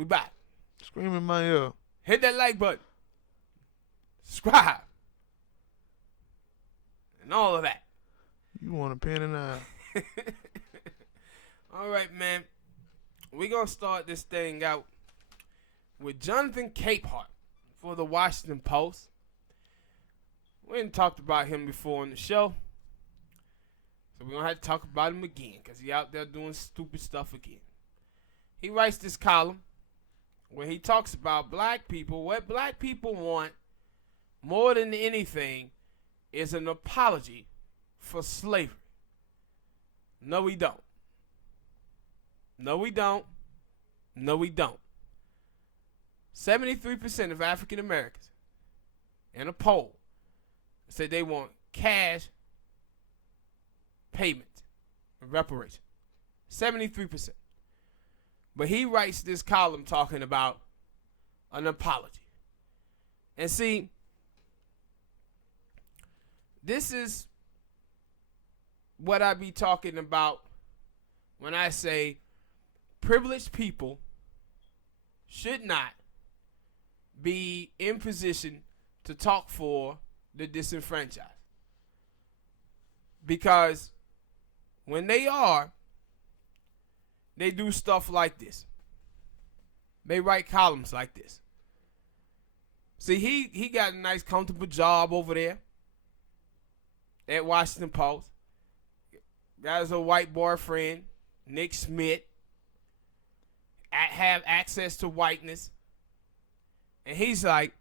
We back. Scream in my ear. Hit that like button. Subscribe. And all of that. You want a pen and eye. All right, man. We're going to start this thing out with Jonathan Capehart for the Washington Post. We hadn't talked about him before on the show. So we're going to have to talk about him again because he out there doing stupid stuff again. He writes this column where he talks about black people. What black people want more than anything is an apology for slavery. No, we don't. No, we don't. No, we don't. 73% of African Americans in a poll said they want cash payment, reparation. 73%. But he writes this column talking about an apology. And see, this is what I be talking about when I say privileged people should not be in position to talk for the disenfranchised. Because when they are, they do stuff like this. They write columns like this. See, he got a nice, comfortable job over there at Washington Post. Got his white boyfriend, Nick Smith. Have access to whiteness. And he's like,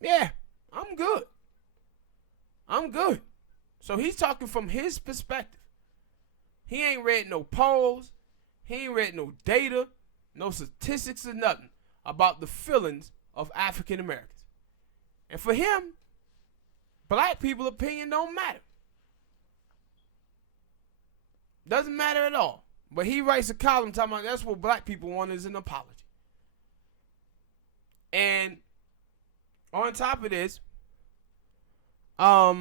yeah, I'm good. I'm good. So he's talking from his perspective. He ain't read no polls. He ain't read no data, no statistics or nothing about the feelings of African Americans. And for him, black people's opinion don't matter. Doesn't matter at all. But he writes a column talking about that's what black people want is an apology. And on top of this, I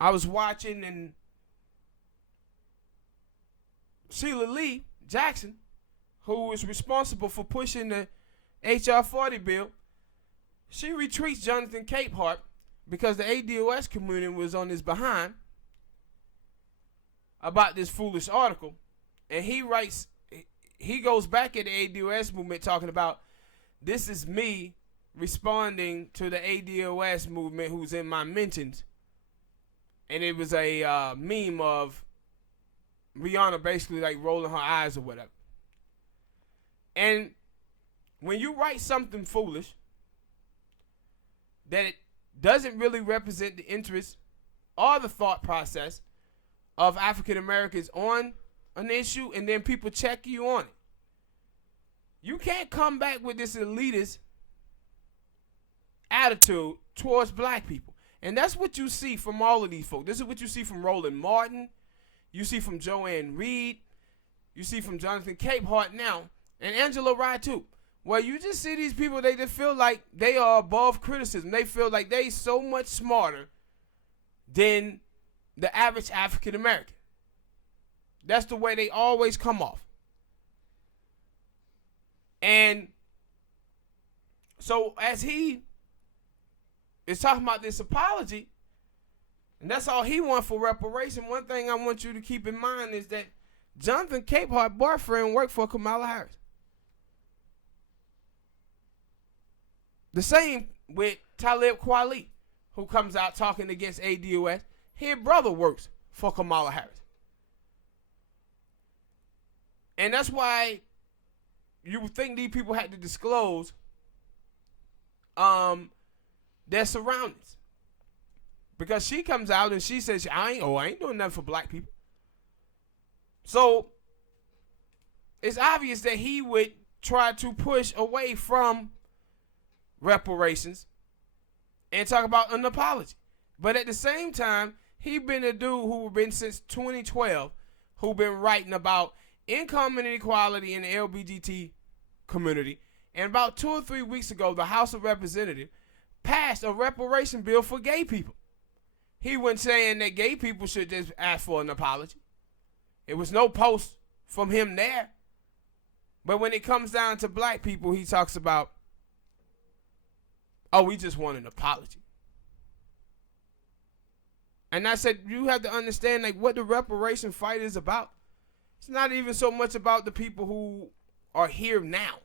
was watching and Sheila Lee Jackson, who was responsible for pushing the H.R. 40 bill, she retweets Jonathan Capehart because the ADOS community was on his behind about this foolish article. And he writes, he goes back at the ADOS movement talking about, this is me responding to the ADOS movement who's in my mentions. And it was a meme of Rihanna basically like rolling her eyes or whatever. And when you write something foolish that it doesn't really represent the interests or the thought process of African Americans on an issue and then people check you on it, you can't come back with this elitist attitude towards black people. And that's what you see from all of these folks. This is what you see from Roland Martin. You see from Joanne Reed. You see from Jonathan Capehart now. And Angela Rye too. Well, you just see these people, they just feel like they are above criticism. They feel like they so much smarter than the average African American. That's the way they always come off. And so as he is talking about this apology, and that's all he wants for reparation, one thing I want you to keep in mind is that Jonathan Capehart's boyfriend worked for Kamala Harris. The same with Talib Kweli, who comes out talking against ADOS. His brother works for Kamala Harris. And that's why you would think these people had to disclose their surroundings. Because she comes out and she says, I ain't doing nothing for black people. So it's obvious that he would try to push away from reparations and talk about an apology. But at the same time, he been a dude who been since 2012 who been writing about income inequality in the LGBT community. And about 2 or 3 weeks ago, the House of Representatives passed a reparation bill for gay people. He wasn't saying that gay people should just ask for an apology. It was no post from him there But when it comes down to black people, he talks about, oh, we just want an apology. And I said, you have to understand like what the reparation fight is about. It's not even so much about the people who are here now.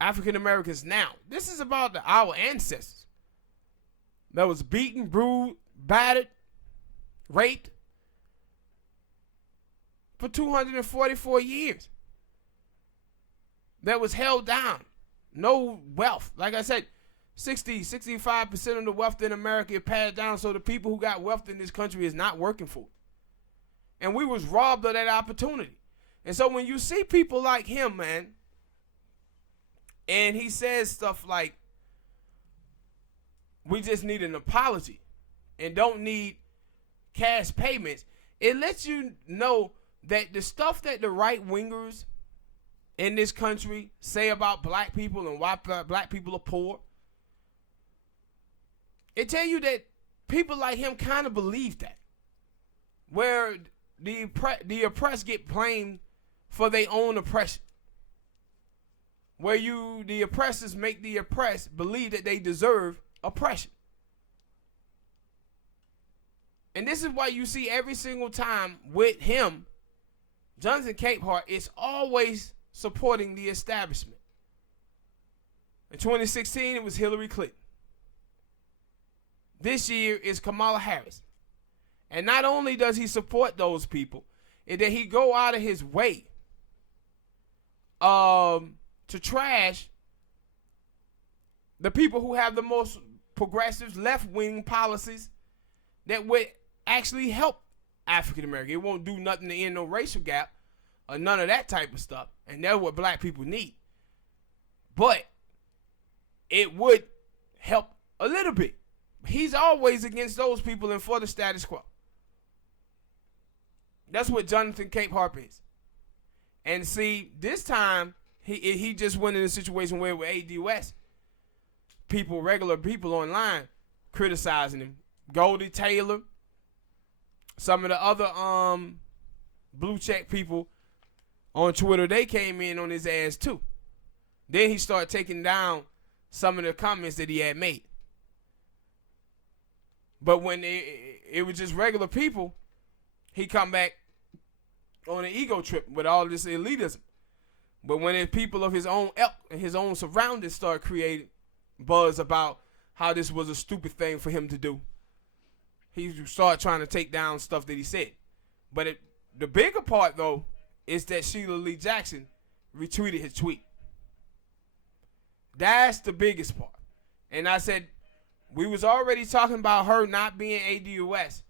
African Americans now. This is about our ancestors that was beaten, bruised, battered, raped for 244 years. That was held down. No wealth. Like I said, 65% of the wealth in America is passed down, so the people who got wealth in this country is not working for it. And we was robbed of that opportunity. And so when you see people like him, man, and he says stuff like, we just need an apology and don't need cash payments, it lets you know that the stuff that the right-wingers in this country say about black people and why black people are poor, it tell you that people like him kind of believe that. Where the oppressed get blamed for their own oppression. Where the oppressors make the oppressed believe that they deserve oppression. And this is why you see every single time with him, Jonathan Capehart is always supporting the establishment. In 2016, it was Hillary Clinton. This year is Kamala Harris. And not only does he support those people, is that he go out of his way to trash the people who have the most progressive left-wing policies that would actually help African Americans. It won't do nothing to end no racial gap or none of that type of stuff. And that's what black people need. But it would help a little bit. He's always against those people and for the status quo. That's what Jonathan Capehart is. And see, this time, he just went in a situation where with ADOS, people, regular people online, criticizing him. Goldie Taylor, some of the other blue check people on Twitter, they came in on his ass too. Then he started taking down some of the comments that he had made. But when it was just regular people, he come back on an ego trip with all this elitism. But when it's people of his own ilk and his own surroundings start creating buzz about how this was a stupid thing for him to do, he started trying to take down stuff that he said. But the bigger part, though, is that Sheila Lee Jackson retweeted his tweet. That's the biggest part. And I said, we was already talking about her not being ADOS,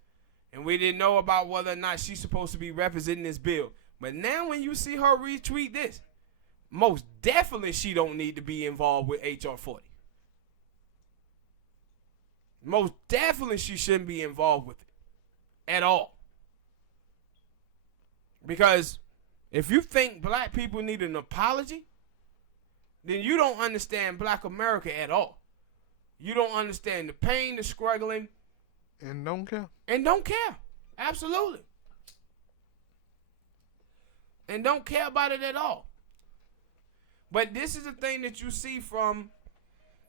and we didn't know about whether or not she's supposed to be representing this bill. But now when you see her retweet this, most definitely she don't need to be involved with HR 40. Most definitely she shouldn't be involved with it at all. Because if you think black people need an apology, then you don't understand black America at all. You don't understand the pain, the struggling. And don't care. And don't care. Absolutely. And don't care about it at all. But this is the thing that you see from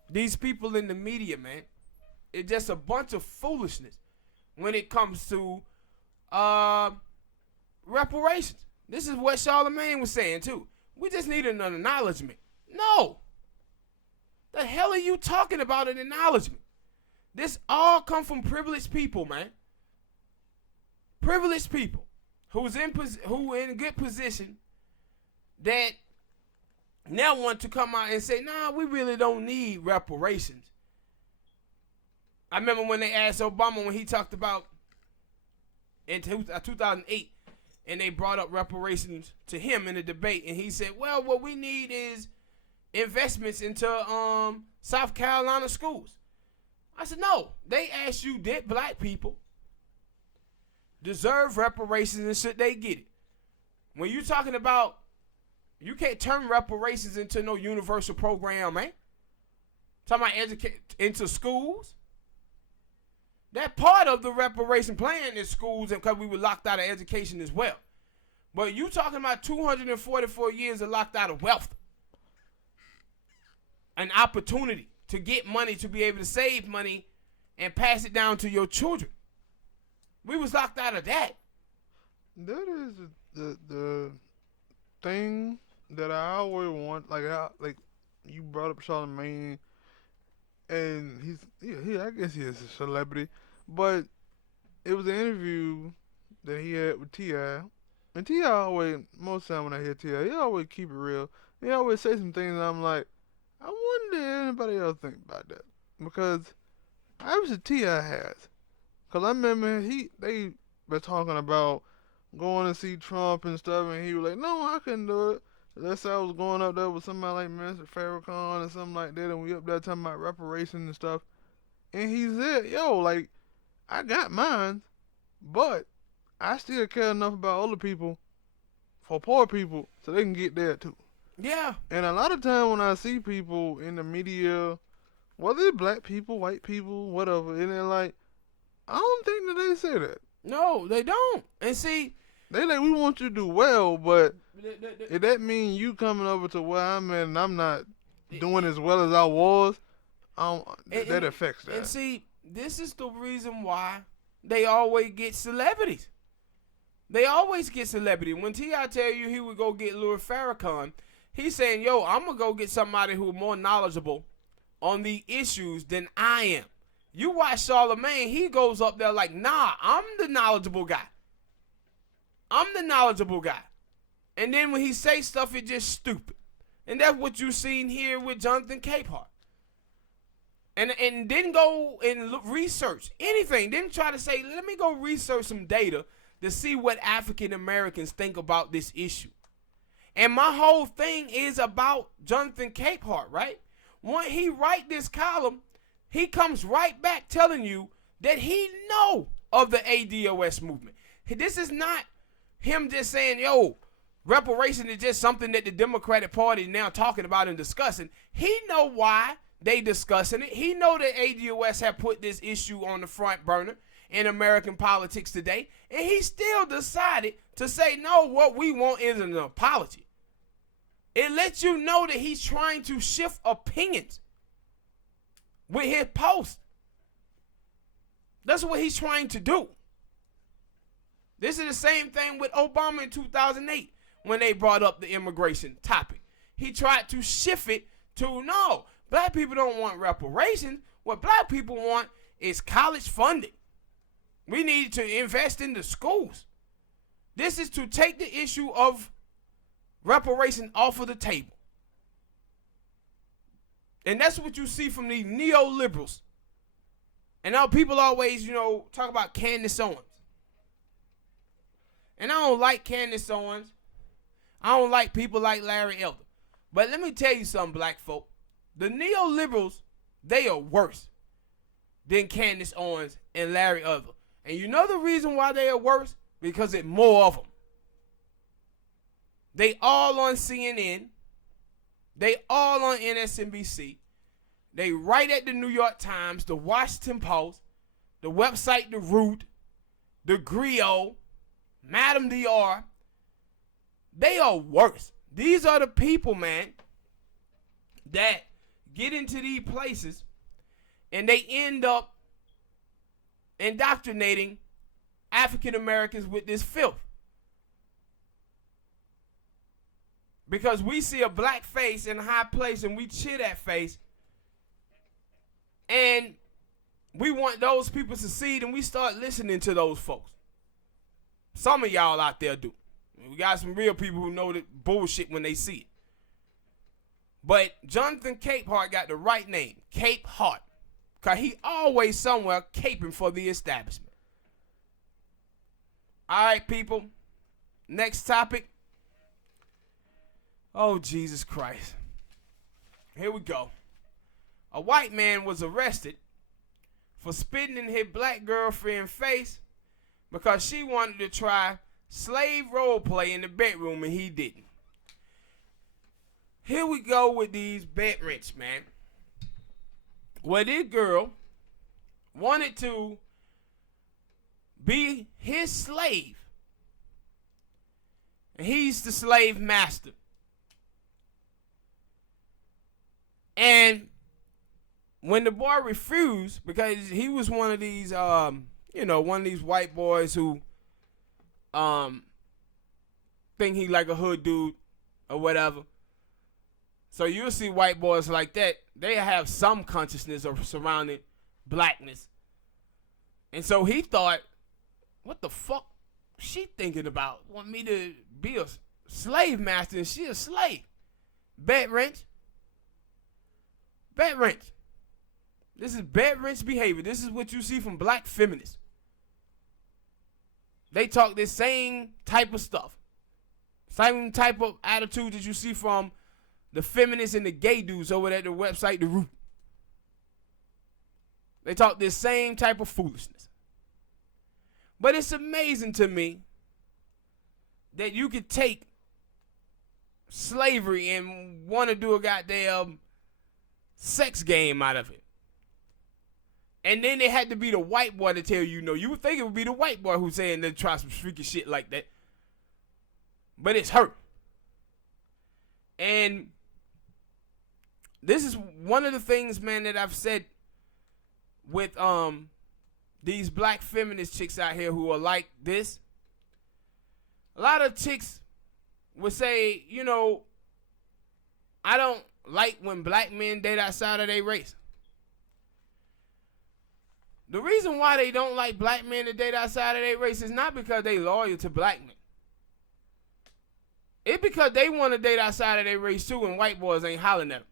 these people in the media, man. It's just a bunch of foolishness when it comes to reparations. This is what Charlemagne was saying, too. We just need an acknowledgement. No. The hell are you talking about an acknowledgement? This all come from privileged people, man. Privileged people who in a good position that now want to come out and say, nah, we really don't need reparations. I remember when they asked Obama when he talked about in 2008 and they brought up reparations to him in a debate, and he said, well, what we need is investments into South Carolina schools. I said, no. They asked you, did black people deserve reparations and should they get it? When you're talking about, you can't turn reparations into no universal program, man. Talking about educate into schools. That part of the reparation plan is schools, and because we were locked out of education as well. But you talking about 244 years of locked out of wealth. An opportunity to get money, to be able to save money and pass it down to your children. We was locked out of that. That is the thing that I always want. Like you brought up Charlemagne, and I guess he is a celebrity, but it was an interview that he had with T.I. And T.I. always, most time when I hear T.I., he always keep it real. He always say some things and I'm like, I wonder if anybody else think about that. Because obviously T.I. has. Because I remember they were talking about going to see Trump and stuff, and he was like, no, I couldn't do it. Let's say I was going up there with somebody like Mr. Farrakhan or something like that, and we up there talking about reparations and stuff. And he said, yo, like, I got mine, but I still care enough about other people, for poor people, so they can get there too. Yeah. And a lot of time when I see people in the media, whether it's black people, white people, whatever, and they're like, I don't think that they say that. No, they don't. And see, they like, we want you to do well, but if that mean you coming over to where I'm at and I'm not doing as well as I was, that affects that. And see, this is the reason why they always get celebrities. They always get celebrity. When T.I. tell you he would go get Louis Farrakhan, he's saying, yo, I'm going to go get somebody who's more knowledgeable on the issues than I am. You watch Charlemagne, he goes up there like, nah, I'm the knowledgeable guy. I'm the knowledgeable guy. And then when he say stuff, it's just stupid. And that's what you seen here with Jonathan Capehart. And didn't go and research anything. Didn't try to say, let me go research some data to see what African Americans think about this issue. And my whole thing is about Jonathan Capehart, right? When he write this column, he comes right back telling you that he know of the ADOS movement. This is not him just saying, yo, reparation is just something that the Democratic Party is now talking about and discussing. He know why they discussing it. He know that ADOS have put this issue on the front burner in American politics today, and he still decided to say, no, what we want is an apology. It lets you know that he's trying to shift opinions with his post. That's what he's trying to do. This is the same thing with Obama in 2008 when they brought up the immigration topic. He tried to shift it to, no, black people don't want reparations. What black people want is college funding. We need to invest in the schools. This is to take the issue of reparation off of the table. And that's what you see from the neoliberals. And now people always, talk about Candace Owens. And I don't like Candace Owens. I don't like people like Larry Elder. But let me tell you something, black folk. The neoliberals, they are worse than Candace Owens and Larry Elder. And you know the reason why they are worse? Because it's more of them. They all on CNN. They all on MSNBC. They write at the New York Times, the Washington Post, the website The Root, the Griot, Madame DR. They are worse. These are the people, man, that get into these places and they end up indoctrinating African Americans with this filth. Because we see a black face in a high place and we cheer that face. And we want those people to succeed and we start listening to those folks. Some of y'all out there do. We got some real people who know that bullshit when they see it. But Jonathan Capehart got the right name, Capehart. Because he always somewhere caping for the establishment. All right, people. Next topic. Oh, Jesus Christ. Here we go. A white man was arrested for spitting in his black girlfriend's face because she wanted to try slave role play in the bedroom and he didn't. Here we go with these bed rents, man. Well, this girl wanted to be his slave. And he's the slave master. And when the boy refused, because he was one of these, one of these white boys who think he like a hood dude or whatever. So you'll see white boys like that. They have some consciousness of surrounding blackness. And so he thought, what the fuck she thinking about? Want me to be a slave master and she a slave? Bed wrench. Bed wrench. This is bed wrench behavior. This is what you see from black feminists. They talk this same type of stuff. Same type of attitude that you see from the feminists and the gay dudes over at the website The Root. They talk this same type of foolishness. But it's amazing to me that you could take slavery and want to do a goddamn sex game out of it. And then it had to be the white boy to tell you no. You would think it would be the white boy who's saying they try some freaky shit like that. But it's her. And this is one of the things, man, that I've said with these black feminist chicks out here who are like this. A lot of chicks would say, I don't like when black men date outside of their race. The reason why they don't like black men to date outside of their race is not because they loyal to black men. It's because they want to date outside of their race too, and white boys ain't hollering at them.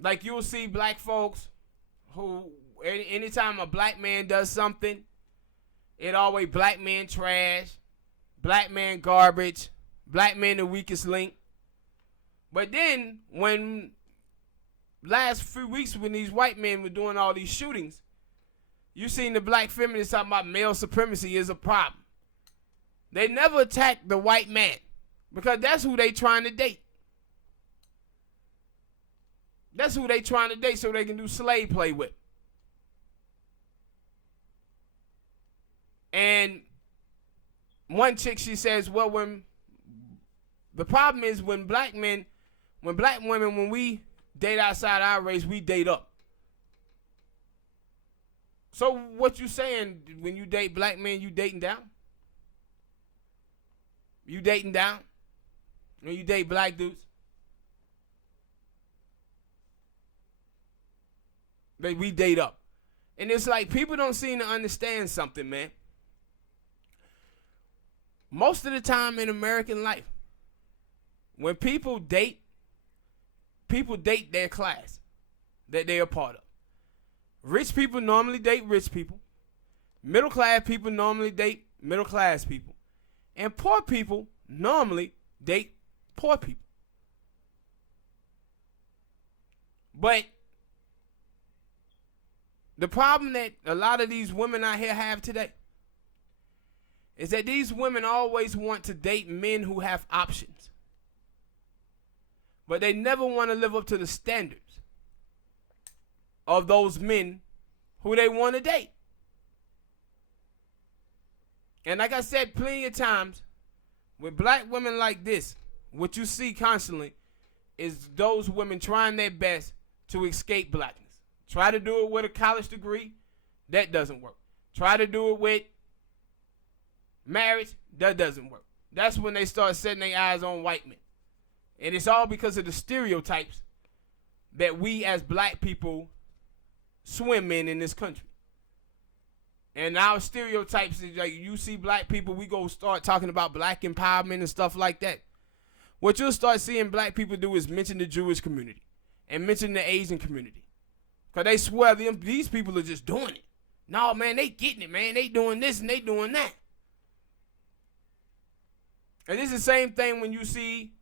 Like you'll see black folks who, anytime a black man does something, it always black man trash, black man garbage, black man the weakest link. But then when last few weeks when these white men were doing all these shootings, you seen the black feminists talking about male supremacy is a problem. They never attack the white man because that's who they trying to date. That's who they trying to date so they can do slave play with. And one chick, she says, well, when the problem is when black women, when we date outside our race, we date up. So what you saying, when you date black men, you dating down? You dating down? When you date black dudes? We date up. And it's like people don't seem to understand something, man. Most of the time in American life, when people date their class that they're a part of. Rich people normally date rich people. Middle class people normally date middle class people. And poor people normally date poor people. But the problem that a lot of these women out here have today is that these women always want to date men who have options. But they never want to live up to the standards of those men who they want to date. And like I said plenty of times, with black women like this, what you see constantly is those women trying their best to escape blackness. Try to do it with a college degree, that doesn't work. Try to do it with marriage, that doesn't work. That's when they start setting their eyes on white men. And it's all because of the stereotypes that we as black people swim in this country. And our stereotypes is like, you see black people, we go start talking about black empowerment and stuff like that. What you'll start seeing black people do is mention the Jewish community and mention the Asian community. Because they swear these people are just doing it. No, man, they getting it, man. They doing this and they doing that. And it's the same thing when you see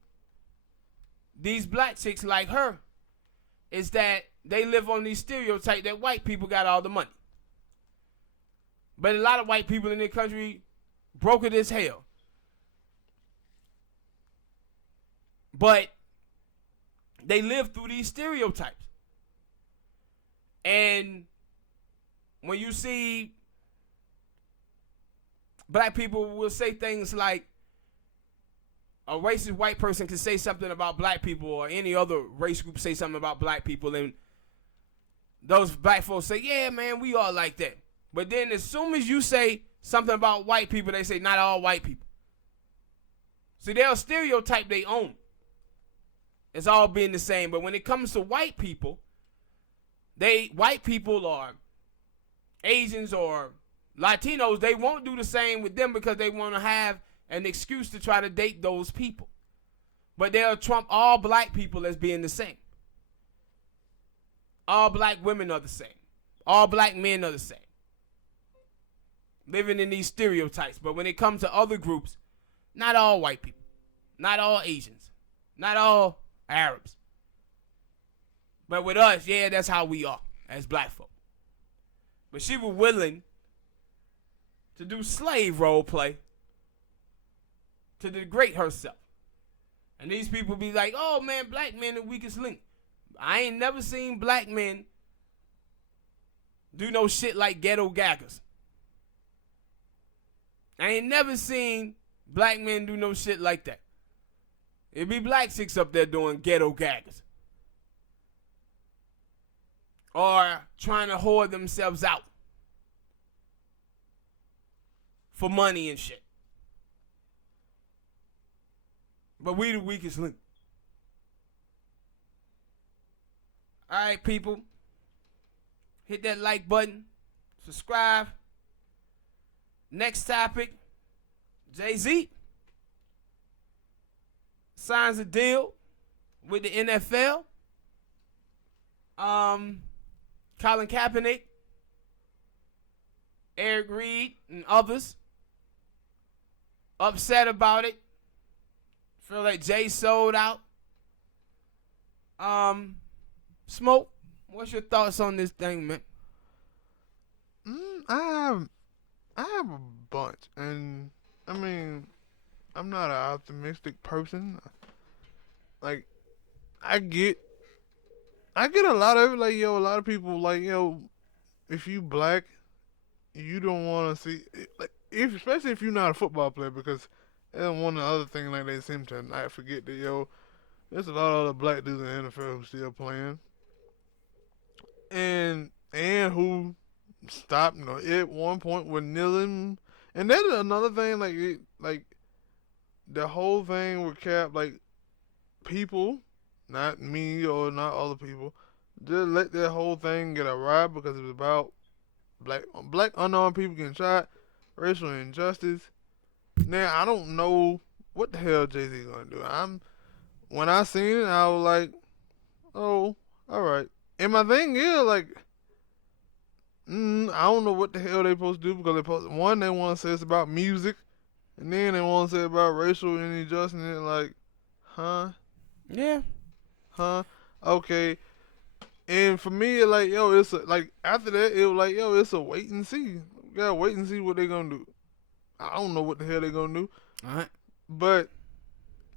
these black chicks like her, is that they live on these stereotypes that white people got all the money. But a lot of white people in the country broke it as hell. But they live through these stereotypes. And when you see black people will say things like a racist white person can say something about black people, or any other race group say something about black people, and those black folks say, yeah, man, we all like that. But then as soon as you say something about white people, they say not all white people. See, they'll stereotype their own. It's all being the same. But when it comes to white people, white people or Asians or Latinos, they won't do the same with them because they want to have an excuse to try to date those people. But they'll trump all black people as being the same. All black women are the same. All black men are the same. Living in these stereotypes. But when it comes to other groups, not all white people, not all Asians, not all Arabs. But with us, yeah, that's how we are as black folk. But she was willing to do slave role play to degrade herself. And these people be like, oh man, black men the weakest link. I ain't never seen black men do no shit like ghetto gaggers. I ain't never seen black men do no shit like that. It be black chicks up there doing ghetto gaggers. Or trying to hoard themselves out for money and shit. But we the weakest link. Alright, people. Hit that like button. Subscribe. Next topic. Jay-Z signs a deal with the NFL. Colin Kaepernick, Eric Reed, and others upset about it. Feel like Jay sold out. Smoke, what's your thoughts on this thing, man? I have a bunch, and I mean, I'm not an optimistic person. Like, I get a lot of it. Like, a lot of people, like, if you black, you don't want to see, like, especially if you're not a football player, because that's one of the other things, like, they seem to not forget that, there's a lot of other black dudes in the NFL who still playing. And who stopped, at one point with kneeling. And that's another thing, like the whole thing with Cap, like, people, not me or not other people, just let that whole thing get a ride because it was about black unarmed people getting shot, racial injustice. Now, I don't know what the hell Jay-Z gonna do. When I seen it, I was like, oh, alright. And my thing is, like, I don't know what the hell they supposed to do, because they want to say it's about music, and then they want to say about racial injustice, and they're like, huh? Yeah. Huh? Okay. And for me, like, it's after that, it was like, it's a wait and see. We gotta wait and see what they gonna do. I don't know what the hell they gonna do. Alright. But,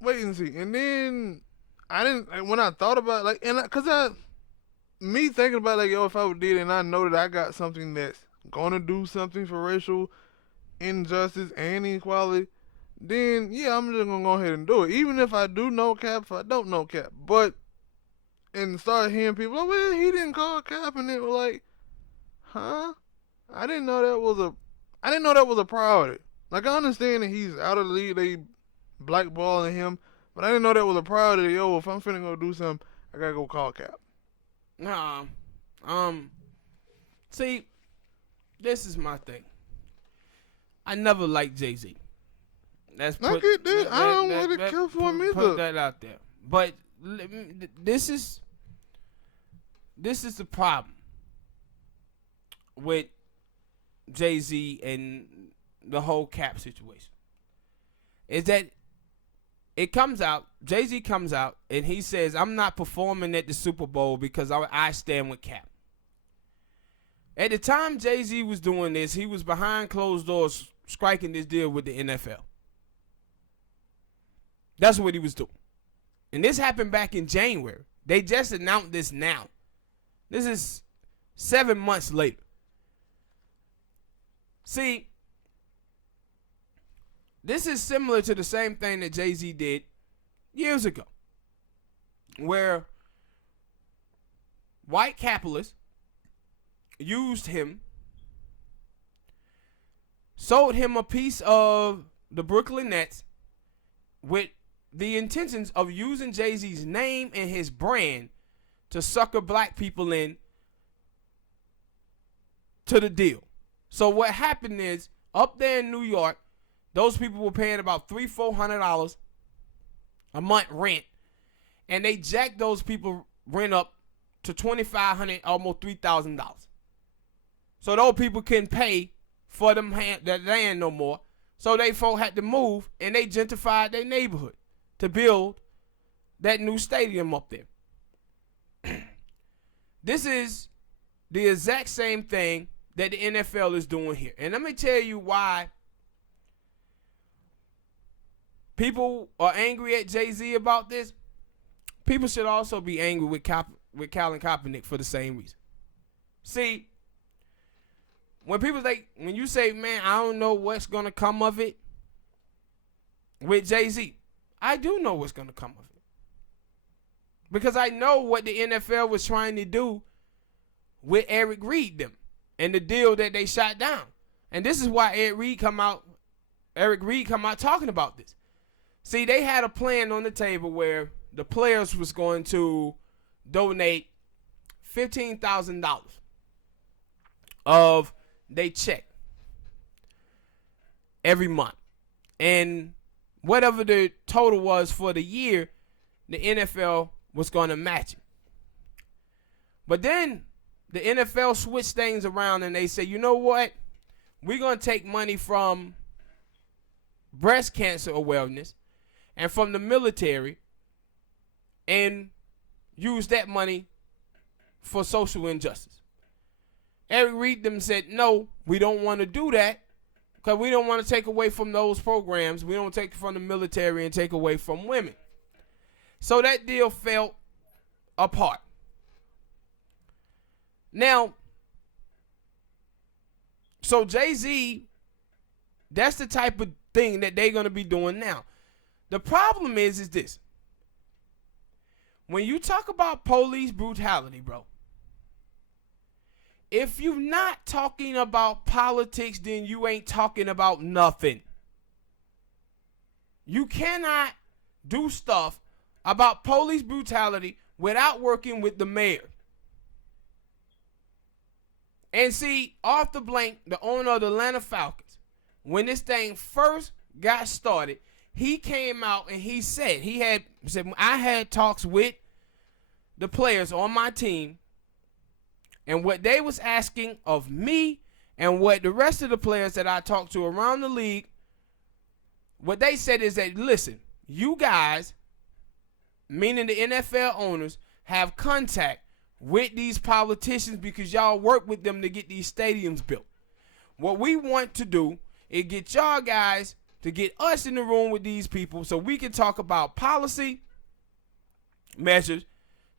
wait and see. And then, when I thought about, like, me thinking about, like, if I did, and I know that I got something that's gonna do something for racial injustice and inequality, then, yeah, I'm just gonna go ahead and do it. Even if I do know Cap, if I don't know Cap. But, and start hearing people, oh, well, he didn't call Cap, and it was like, huh? I didn't know that was a priority. Like, I understand that he's out of the league, they blackballing him, but I didn't know that was a priority. If I'm finna go do something, I gotta go call Cap. Nah. See, this is my thing. I never liked Jay-Z. I get that. I don't really care for him either. Put that out there. But this is the problem with Jay-Z and the whole Cap situation. Is that it comes out, Jay-Z comes out, and he says, I'm not performing at the Super Bowl because I stand with Cap. At the time Jay-Z was doing this, he was behind closed doors striking this deal with the NFL. That's what he was doing. And this happened back in January. They just announced this now. This is 7 months later. See, this is similar to the same thing that Jay-Z did years ago, where white capitalists used him, sold him a piece of the Brooklyn Nets with the intentions of using Jay-Z's name and his brand to sucker black people in to the deal. So what happened is, up there in New York, those people were paying about $300-400 a month rent, and they jacked those people rent up to $2,500, almost $3,000. So those people couldn't pay for them that land no more. So they folk had to move, and they gentrified their neighborhood to build that new stadium up there. This is the exact same thing that the NFL is doing here. And let me tell you why people are angry at Jay-Z about this. People should also be angry with Colin Kaepernick for the same reason. See, when you say, man, I don't know what's going to come of it with Jay-Z, I do know what's going to come of it. Because I know what the NFL was trying to do with Eric Reid them and the deal that they shot down. And this is why Eric Reid come out talking about this. See, they had a plan on the table where the players was going to donate $15,000 of they check every month. And whatever the total was for the year, the NFL was going to match it. But then the NFL switched things around and they said, you know what? We're going to take money from breast cancer awareness and from the military and use that money for social injustice. Eric Reid them said, no, we don't want to do that because we don't want to take away from those programs. We don't take from the military and take away from women. So that deal fell apart. Now, so Jay-Z, that's the type of thing that they're going to be doing now. The problem is this. When you talk about police brutality, bro, if you're not talking about politics, then you ain't talking about nothing. You cannot do stuff about police brutality without working with the mayor. And see, Arthur Blank, the owner of the Atlanta Falcons, when this thing first got started, he came out and he said, I had talks with the players on my team, and what they was asking of me and what the rest of the players that I talked to around the league, what they said is that, listen, you guys, meaning the NFL owners, have contact with these politicians because y'all work with them to get these stadiums built. What we want to do is get y'all guys to get us in the room with these people so we can talk about policy measures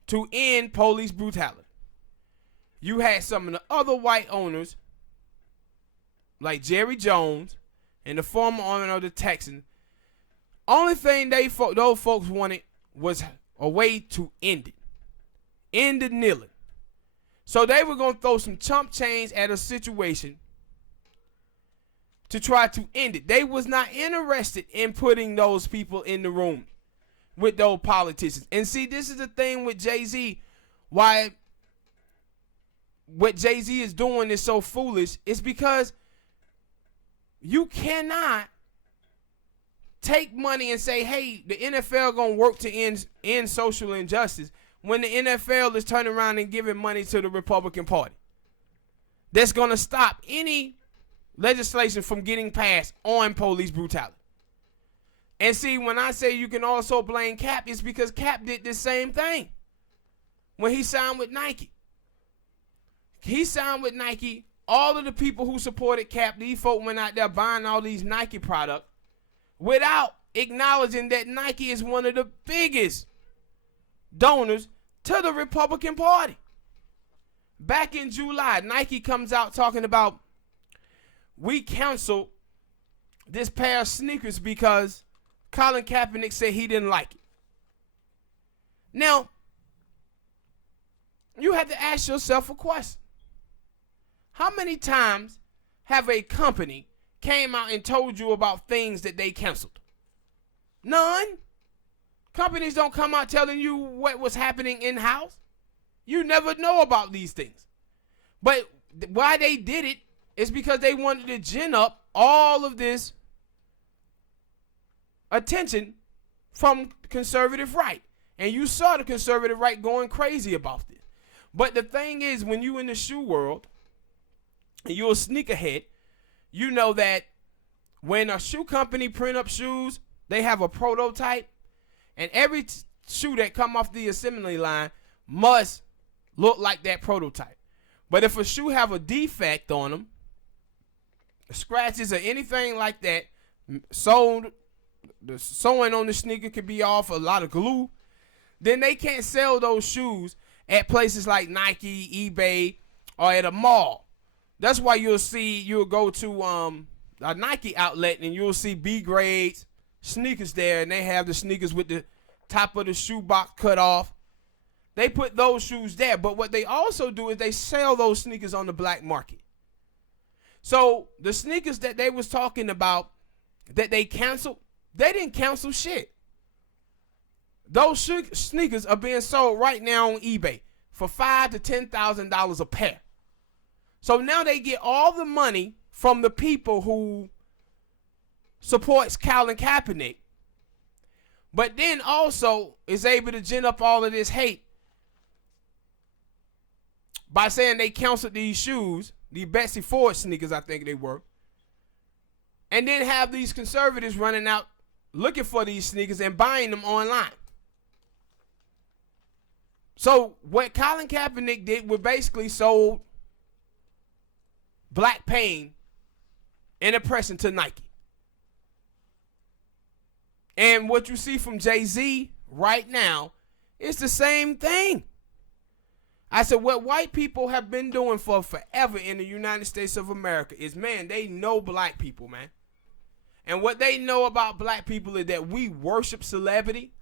to end police brutality. You had some of the other white owners, like Jerry Jones and the former owner of the Texans. Only thing those folks wanted was a way to end it. End the kneeling. So they were going to throw some chump change at a situation to try to end it. They was not interested in putting those people in the room with those politicians. And see, this is the thing with Jay-Z, why what Jay-Z is doing is so foolish. It's because you cannot take money and say, hey, the NFL going to work to end social injustice when the NFL is turning around and giving money to the Republican Party. That's going to stop any legislation from getting passed on police brutality. And see, when I say you can also blame Cap, it's because Cap did the same thing when he signed with Nike. He signed with Nike. All of the people who supported Cap, these folk went out there buying all these Nike products without acknowledging that Nike is one of the biggest donors to the Republican Party. Back in July, Nike comes out talking about we canceled this pair of sneakers because Colin Kaepernick said he didn't like it. Now, you have to ask yourself a question. How many times have a company came out and told you about things that they canceled? None. Companies don't come out telling you what was happening in-house. You never know about these things. But why they did it is because they wanted to gin up all of this attention from conservative right. And you saw the conservative right going crazy about this. But the thing is, when you in the shoe world, and you're a sneakerhead, you know that when a shoe company print up shoes, they have a prototype, and every shoe that come off the assembly line must look like that prototype. But if a shoe have a defect on them, scratches or anything like that, the sewing on the sneaker could be off, a lot of glue, then they can't sell those shoes at places like Nike, eBay, or at a mall. That's why you'll go to a Nike outlet and you'll see B grades sneakers there, and they have the sneakers with the top of the shoe box cut off. They put those shoes there, but what they also do is they sell those sneakers on the black market. So the sneakers that they was talking about that they canceled, they didn't cancel shit. Those sneakers are being sold right now on eBay for $5,000 to $10,000 a pair. So now they get all the money from the people who supports Colin Kaepernick, but then also is able to gin up all of this hate by saying they canceled these shoes, the Betsy Ford sneakers, I think they were, and then have these conservatives running out looking for these sneakers and buying them online. So what Colin Kaepernick did was basically sold black pain and oppression to Nike. And what you see from Jay-Z right now is the same thing. I said what white people have been doing for forever in the United States of America is, man, they know black people, man. And what they know about black people is that we worship celebrity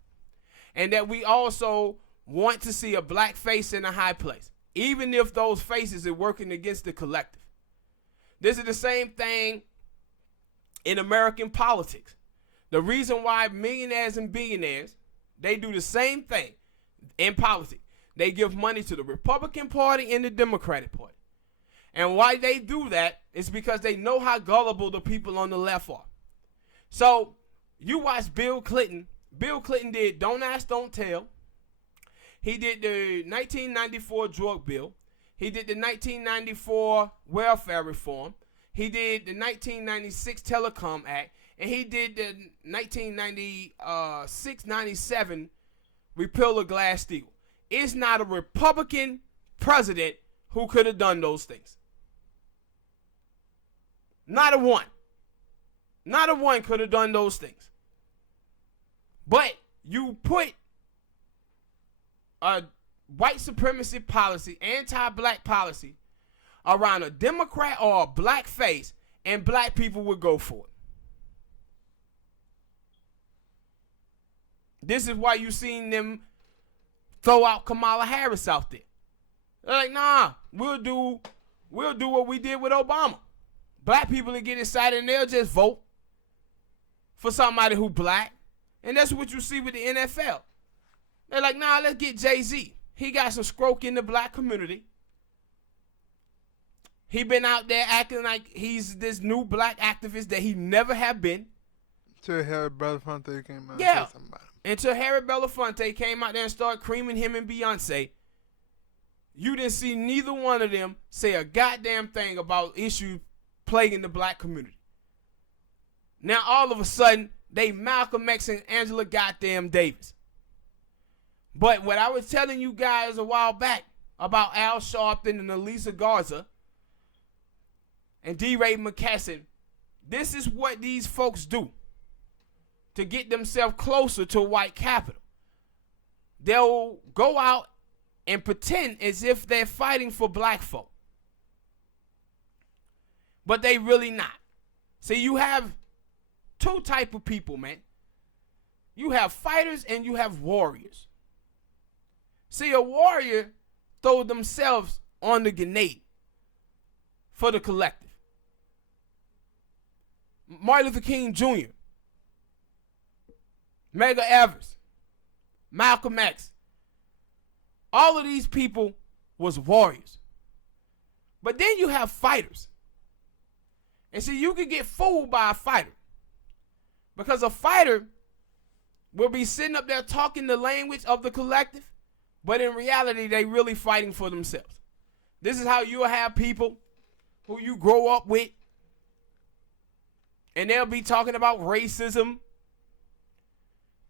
and that we also want to see a black face in a high place, even if those faces are working against the collective. This is the same thing in American politics. The reason why millionaires and billionaires, they do the same thing in politics. They give money to the Republican Party and the Democratic Party. And why they do that is because they know how gullible the people on the left are. So you watch Bill Clinton. Bill Clinton did Don't Ask, Don't Tell. He did the 1994 drug bill. He did the 1994 welfare reform. He did the 1996 Telecom Act. And he did the 1996-97 repeal of Glass-Steagall. It's not a Republican president who could have done those things. Not a one. Not a one could have done those things. But you put a white supremacy policy, anti-black policy, around a Democrat or a black face, and black people would go for it. This is why you seen them throw out Kamala Harris out there. They're like, nah, we'll do what we did with Obama. Black people will get excited and they'll just vote for somebody who black. And that's what you see with the NFL. They're like, nah, let's get Jay-Z. He got some stroke in the black community. He been out there acting like he's this new black activist that he never have been. Until Harry Belafonte came out and Yeah. said something about him. Until Harry Belafonte came out there and started creaming him and Beyonce. You didn't see neither one of them say a goddamn thing about issues plaguing the black community. Now all of a sudden, they Malcolm X and Angela goddamn Davis. But what I was telling you guys a while back about Al Sharpton and Elisa Garza and D-Ray McKesson, this is what these folks do to get themselves closer to white capital. They'll go out and pretend as if they're fighting for black folk. But they really not. See, you have two type of people, man. You have fighters and you have warriors. See, a warrior throw themselves on the grenade for the collective. Martin Luther King Jr., Medgar Evers, Malcolm X, all of these people was warriors. But then you have fighters. And see, you can get fooled by a fighter. Because a fighter will be sitting up there talking the language of the collective, but in reality, they really fighting for themselves. This is how you'll have people who you grow up with, and they'll be talking about racism,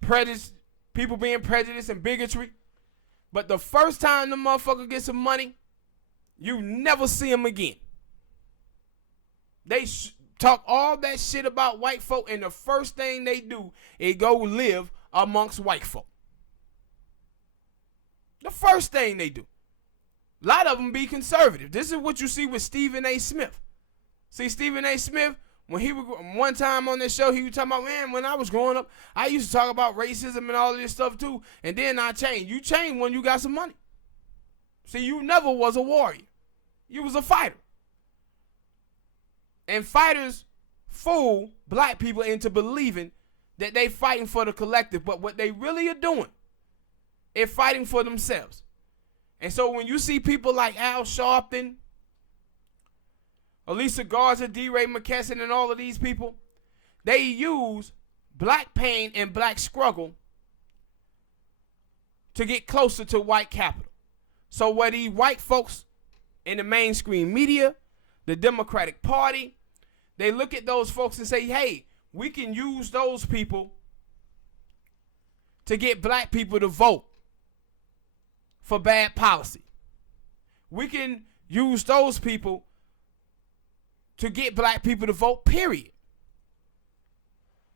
prejudice, people being prejudiced and bigotry. But the first time the motherfucker gets some money, you never see him again. They talk all that shit about white folk, and the first thing they do is go live amongst white folk. The first thing they do. A lot of them be conservative. This is what you see with Stephen A. Smith. See, Stephen A. Smith, when he was one time on this show, he was talking about, man, when I was growing up, I used to talk about racism and all of this stuff too, and then I changed. You changed when you got some money. See, you never was a warrior. You was a fighter. And fighters fool black people into believing that they fighting for the collective, but what they really are doing is fighting for themselves. And so when you see people like Al Sharpton, Elisa Garza, D. Ray McKesson, and all of these people, they use black pain and black struggle to get closer to white capital. So where these white folks in the mainstream media, the Democratic Party, they look at those folks and say, hey, we can use those people to get black people to vote for bad policy. We can use those people to get black people to vote, period.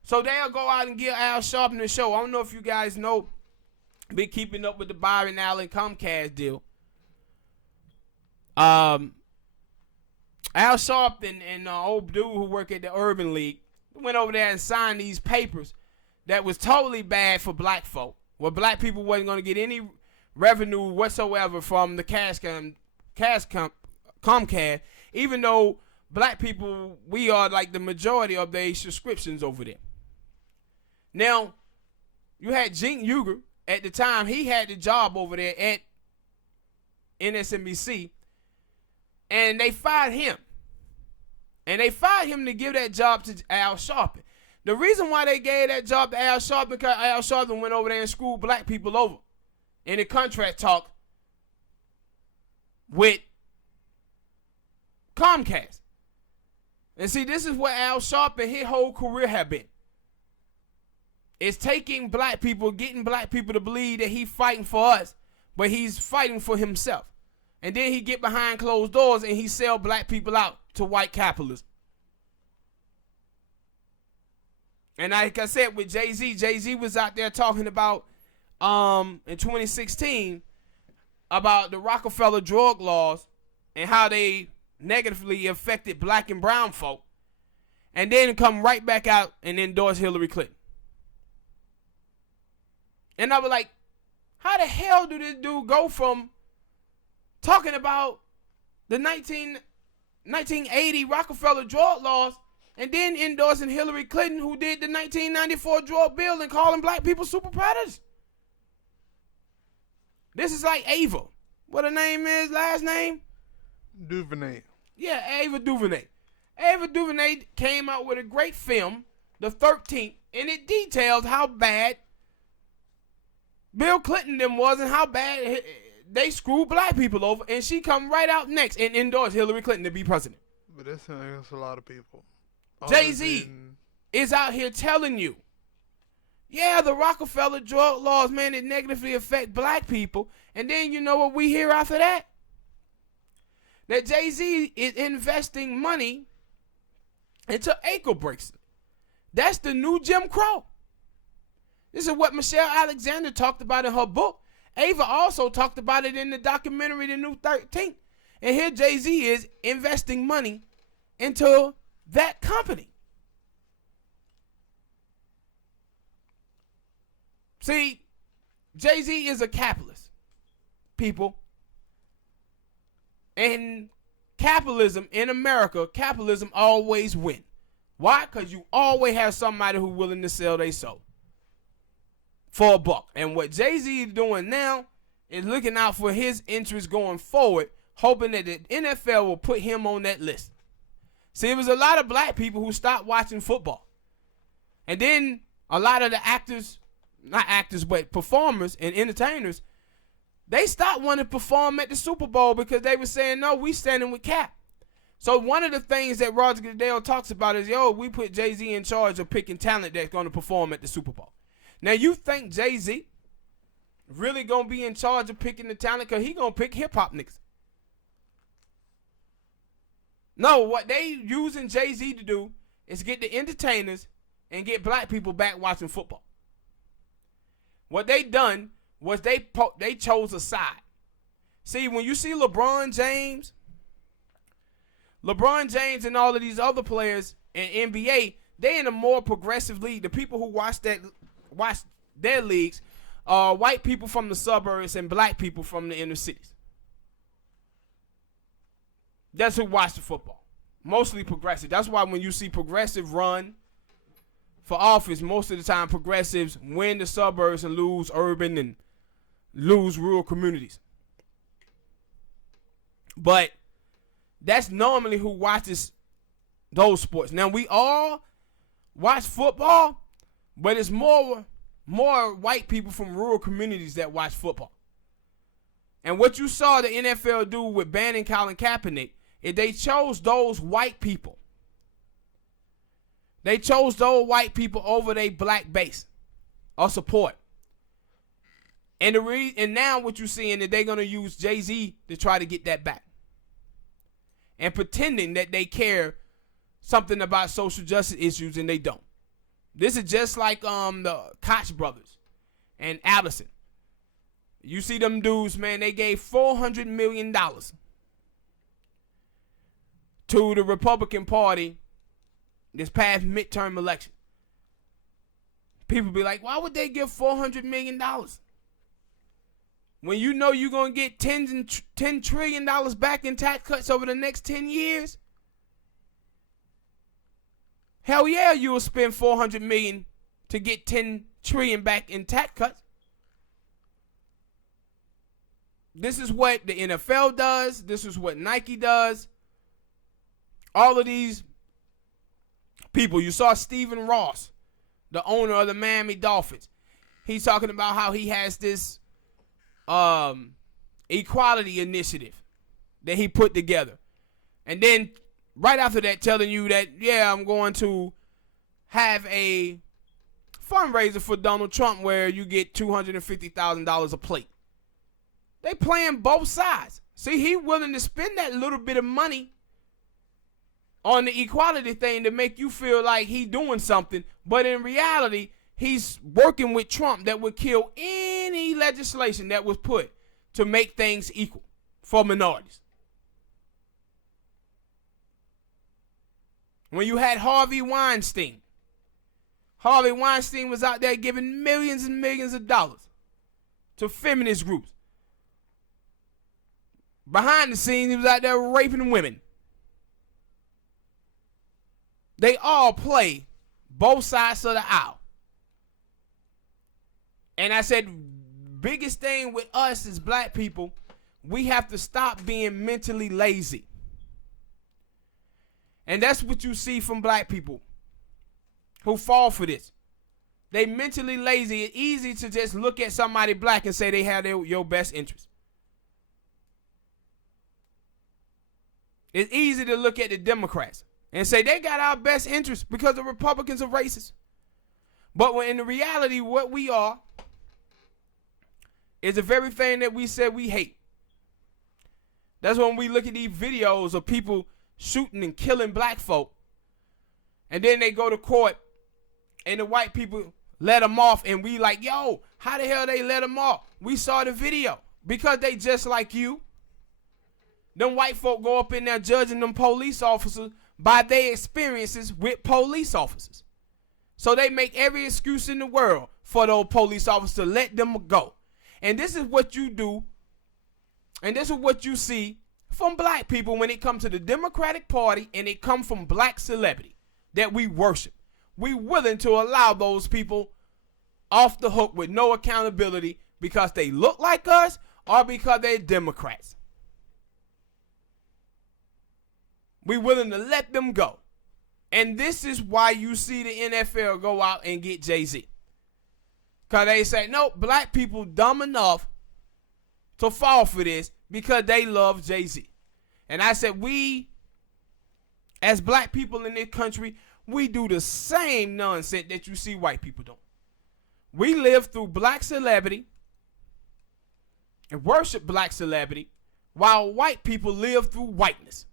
So they'll go out and give Al Sharpton a show. I don't know if you guys know, been keeping up with the Byron Allen Comcast deal. Al Sharpton and old dude who work at the Urban League went over there and signed these papers that was totally bad for black folk, where black people wasn't going to get any revenue whatsoever from the Comcast, even though black people, we are like the majority of their subscriptions over there. Now, you had Cenk Uygur at the time. He had the job over there at MSNBC, and they fired him. And they fired him to give that job to Al Sharpton. The reason why they gave that job to Al Sharpton, because Al Sharpton went over there and screwed black people over in the contract talk with Comcast. And see, this is what Al Sharpton, his whole career have been. It's taking black people, getting black people to believe that he's fighting for us, but he's fighting for himself. And then he get behind closed doors and he sell black people out to white capitalism. And like I said with Jay-Z, Jay-Z was out there talking about in 2016 about the Rockefeller drug laws and how they negatively affected black and brown folk, and then come right back out and endorse Hillary Clinton. And I was like, how the hell do this dude go from talking about the 1980 Rockefeller drug laws and then endorsing Hillary Clinton, who did the 1994 drug bill, and calling black people super predators? This is like Ava. What her name is, last name? DuVernay. Yeah, Ava DuVernay. Ava DuVernay came out with a great film, The 13th, and it details how bad Bill Clinton them was and how bad they screwed black people over, and she come right out next and endorse Hillary Clinton to be president. But that's against a lot of people. Jay-Z is out here telling you, yeah, the Rockefeller drug laws, man, it negatively affect black people. And then you know what we hear after that? That Jay-Z is investing money into ankle bracelets. That's the new Jim Crow. This is what Michelle Alexander talked about in her book. Ava also talked about it in the documentary, The New 13th. And here Jay-Z is investing money into that company. See, Jay-Z is a capitalist, people. And capitalism in America, capitalism always wins. Why? Because you always have somebody who's willing to sell their soul for a buck. And what Jay-Z is doing now is looking out for his interests going forward, hoping that the NFL will put him on that list. See, it was a lot of black people who stopped watching football. And then a lot of the actors, not actors, but performers and entertainers, they stopped wanting to perform at the Super Bowl because they were saying, no, we standing with Cap. So one of the things that Roger Goodell talks about is, we put Jay-Z in charge of picking talent that's going to perform at the Super Bowl. Now, you think Jay-Z really going to be in charge of picking the talent because he going to pick hip-hop niggas? No, what they using Jay-Z to do is get the entertainers and get black people back watching football. What they done was they chose a side. See, when you see LeBron James and all of these other players in NBA, they in a more progressive league. The people who watch their leagues are white people from the suburbs and black people from the inner cities. That's who watch the football. Mostly progressive. That's why when you see progressive run for office, most of the time progressives win the suburbs and lose urban and lose rural communities. But that's normally who watches those sports. Now, we all watch football, but it's more white people from rural communities that watch football. And what you saw the NFL do with banning Colin Kaepernick is they chose those white people. They chose those white people over their black base of support. And now what you're seeing is they're going to use Jay-Z to try to get that back. And pretending that they care something about social justice issues, and they don't. This is just like the Koch brothers and Allison. You see them dudes, man, they gave $400 million to the Republican Party this past midterm election. People be like, why would they give $400 million? When you know you're going to get $10 trillion back in tax cuts over the next 10 years? Hell yeah, you will spend $400 million to get $10 trillion back in tax cuts. This is what the NFL does. This is what Nike does. All of these people. You saw Stephen Ross, the owner of the Miami Dolphins. He's talking about how he has this equality initiative that he put together. And then right after that telling you that, I'm going to have a fundraiser for Donald Trump where you get $250,000 a plate. They playing both sides. See, he willing to spend that little bit of money on the equality thing to make you feel like he doing something, but in reality, he's working with Trump that would kill any legislation that was put to make things equal for minorities. When you had Harvey Weinstein was out there giving millions and millions of dollars to feminist groups. Behind the scenes, he was out there raping women. They all play both sides of the aisle. And I said, biggest thing with us as black people, we have to stop being mentally lazy. And that's what you see from black people who fall for this. They mentally lazy. It's easy to just look at somebody black and say they have your best interest. It's easy to look at the Democrats and say they got our best interest because the Republicans are racist. But when in the reality, what we are is the very thing that we said we hate. That's when we look at these videos of people shooting and killing black folk, and then they go to court and the white people let them off, and we like, yo, how the hell they let them off? We saw the video. Because they just like you. Them white folk go up in there judging them police officers by their experiences with police officers. So they make every excuse in the world for those police officers to let them go. And this is what you do, and this is what you see from black people when it comes to the Democratic Party and it comes from black celebrity that we worship. We willing to allow those people off the hook with no accountability because they look like us or because they're Democrats. We willing to let them go. And this is why you see the NFL go out and get Jay-Z. Because they say, no, black people dumb enough to fall for this because they love Jay-Z. And I said, we, as black people in this country, we do the same nonsense that you see white people doing. We live through black celebrity and worship black celebrity while white people live through whiteness.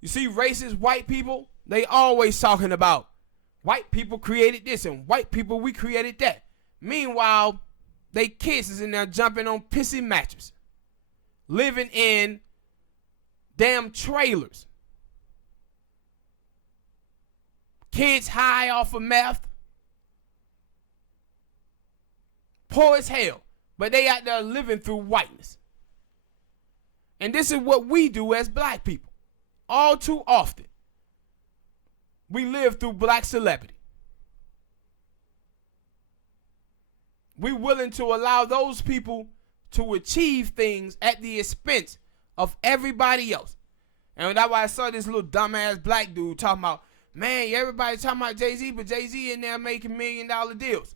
You see racist white people, they always talking about white people created this and white people, we created that. Meanwhile, they kids is in there jumping on pissy mattresses, living in damn trailers. Kids high off of meth. Poor as hell. But they out there living through whiteness. And this is what we do as black people. All too often. We live through black celebrity. We willing to allow those people to achieve things at the expense of everybody else. And that's why I saw this little dumbass black dude talking about, man, everybody talking about Jay-Z, but Jay-Z in there making $1 million deals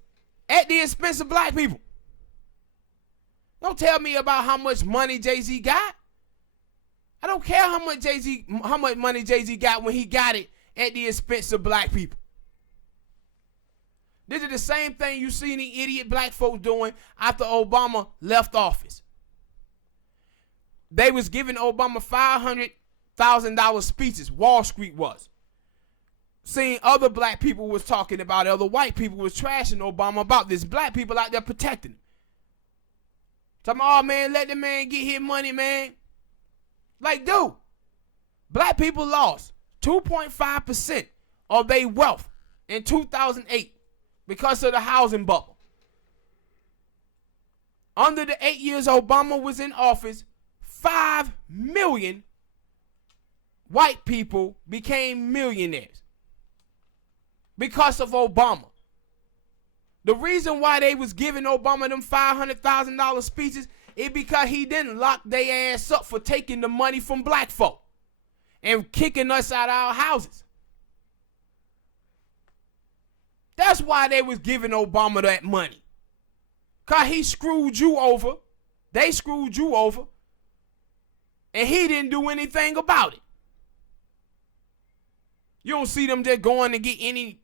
at the expense of black people. Don't tell me about how much money Jay-Z got. I don't care how much money Jay-Z got when he got it at the expense of black people. This is the same thing you see the idiot black folks doing after Obama left office. They was giving Obama $500,000 speeches. Wall Street was. Seeing other black people was talking about it. Other white people was trashing Obama about this. Black people out there protecting him. Talking about, oh man, let the man get his money, man. Like, dude, black people lost 2.5% of their wealth in 2008 because of the housing bubble. Under the 8 years Obama was in office, 5 million white people became millionaires because of Obama. The reason why they was giving Obama them $500,000 speeches is because he didn't lock their ass up for taking the money from black folk and kicking us out of our houses. That's why they was giving Obama that money. Because he screwed you over. They screwed you over. And he didn't do anything about it. You don't see them just going to get any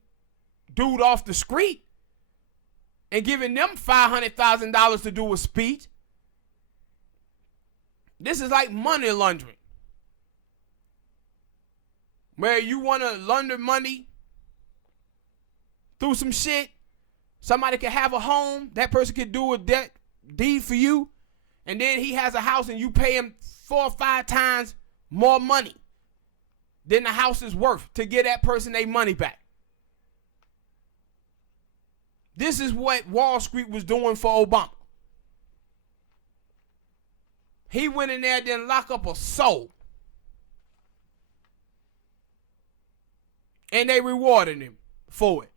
dude off the street and giving them $500,000 to do a speech. This is like money laundering. Where you want to launder money through some shit. Somebody can have a home. That person can do a deed for you. And then he has a house and you pay him 4 or 5 times more money than the house is worth to get that person their money back. This is what Wall Street was doing for Obama. He went in there and didn't lock up a soul. And they rewarded him for it.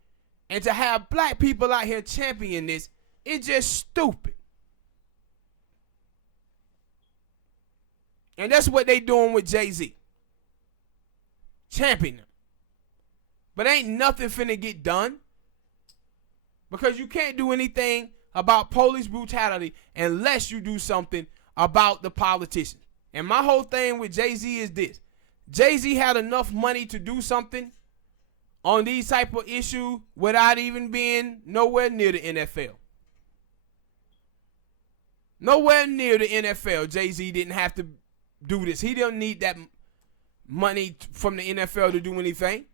And to have black people out here championing this, it's just stupid. And that's what they doing with Jay-Z. Championing him. But ain't nothing finna get done. Because you can't do anything about police brutality unless you do something about the politicians. And my whole thing with Jay-Z is this. Jay-Z had enough money to do something on these type of issues without even being nowhere near the NFL. Nowhere near the NFL, Jay-Z didn't have to do this. He didn't need that money from the NFL to do anything.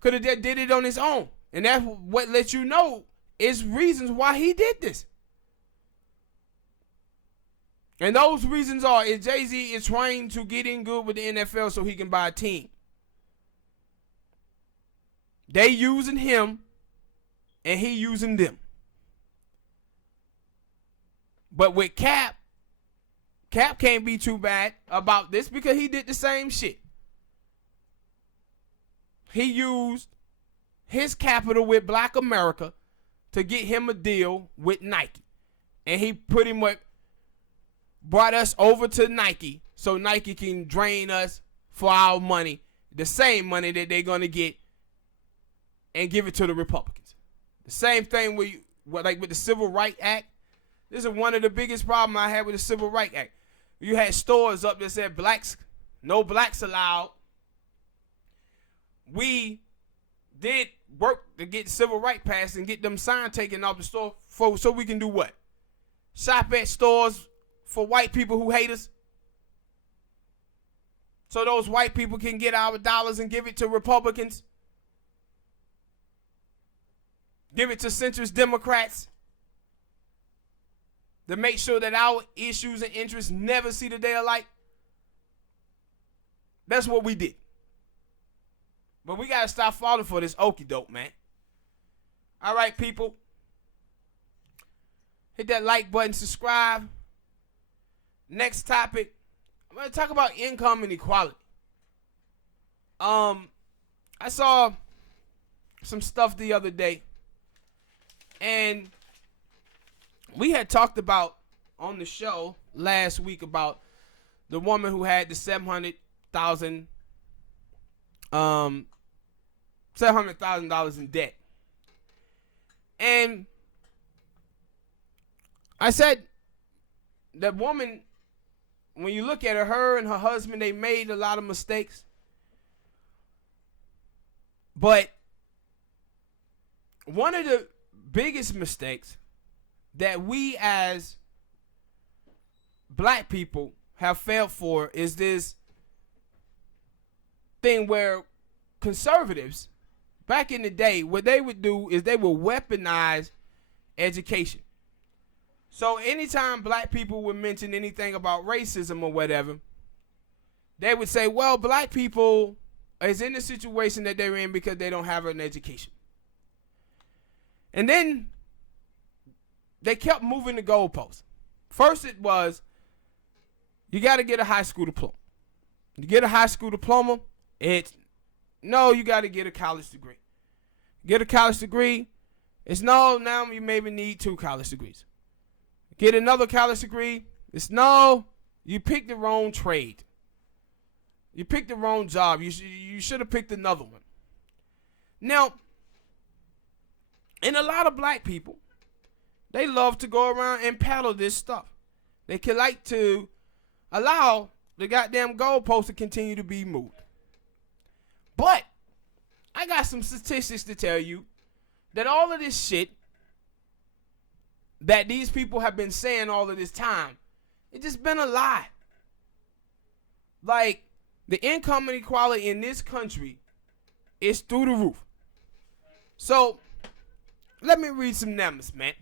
Could have just did it on his own. And that's what lets you know is reasons why he did this. And those reasons are is Jay-Z is trying to get in good with the NFL so he can buy a team. They using him and he using them. But with Cap can't be too bad about this because he did the same shit. He used his capital with Black America to get him a deal with Nike. And he pretty much brought us over to Nike so Nike can drain us for our money, the same money that they're going to get, and give it to the Republicans. The same thing with the Civil Rights Act. This is one of the biggest problems I had with the Civil Rights Act. You had stores up that said no blacks allowed. We did work to get civil rights passed and get them signs taken off the store so we can do what? Shop at stores for white people who hate us? So those white people can get our dollars and give it to Republicans? Give it to centrist Democrats? To make sure that our issues and interests never see the day of light? That's what we did. But we got to stop falling for this okie doke, man. All right, people. Hit that like button, subscribe. Next topic, I'm going to talk about income inequality. I saw some stuff the other day, and we had talked about on the show last week about the woman who had the $700,000 in debt. And I said that woman, when you look at her and her husband, they made a lot of mistakes. But one of the biggest mistakes that we as black people have failed for is this thing where conservatives, back in the day, what they would do is they would weaponize education. So anytime black people would mention anything about racism or whatever, they would say, well, black people is in the situation that they're in because they don't have an education. And then they kept moving the goalposts. First it was, you got to get a high school diploma. You get a high school diploma, you got to get a college degree. Get a college degree, now you maybe need 2 college degrees. Get another college degree, you picked the wrong trade. You picked the wrong job. You should have picked another one. Now, and a lot of black people, they love to go around and peddle this stuff. They can like to allow the goddamn goalpost to continue to be moved. But I got some statistics to tell you that all of this shit that these people have been saying all of this time, it's just been a lie. Like, the income inequality in this country is through the roof. So, let me read some numbers, man.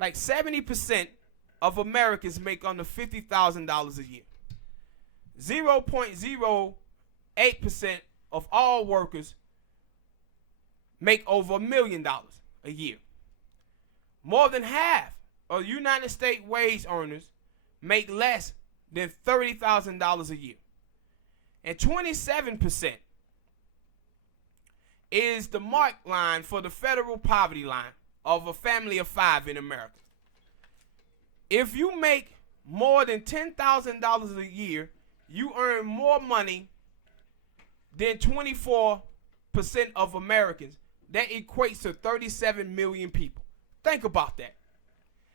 Like 70% of Americans make under $50,000 a year. 0.08% of all workers make over $1 million a year. More than half of United States wage earners make less than $30,000 a year. And 27% is the mark line for the federal poverty line of a family of 5 in America. If you make more than $10,000 a year, you earn more money than 24% of Americans. That equates to 37 million people. Think about that.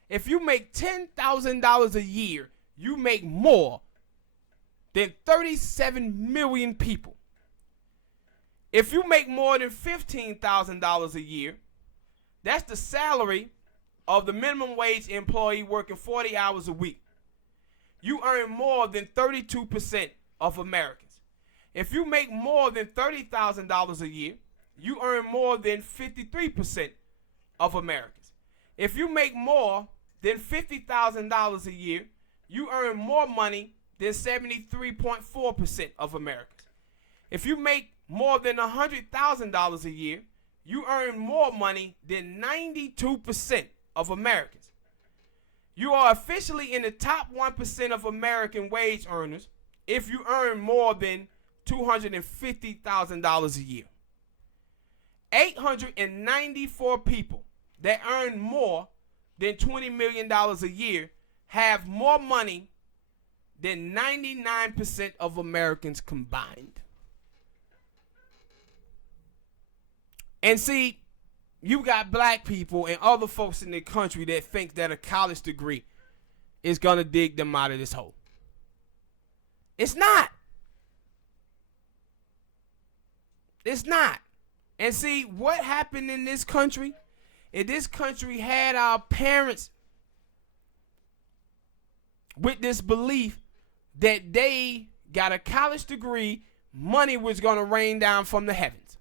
If you make $10,000 a year, you make more than 37 million people. If you make more than $15,000 a year, that's the salary of the minimum wage employee working 40 hours a week. You earn more than 32% of Americans. If you make more than $30,000 a year, you earn more than 53% of Americans. If you make more than $50,000 a year, you earn more money than 73.4% of Americans. If you make more than $100,000 a year, you earn more money than 92% of Americans. You are officially in the top 1% of American wage earners if you earn more than $250,000 a year. 894 people that earn more than $20 million a year have more money than 99% of Americans combined. And see, you got black people and other folks in the country that think that a college degree is going to dig them out of this hole. It's not. It's not. And see, what happened in this country? In this country had our parents with this belief that they got a college degree, money was going to rain down from the heavens.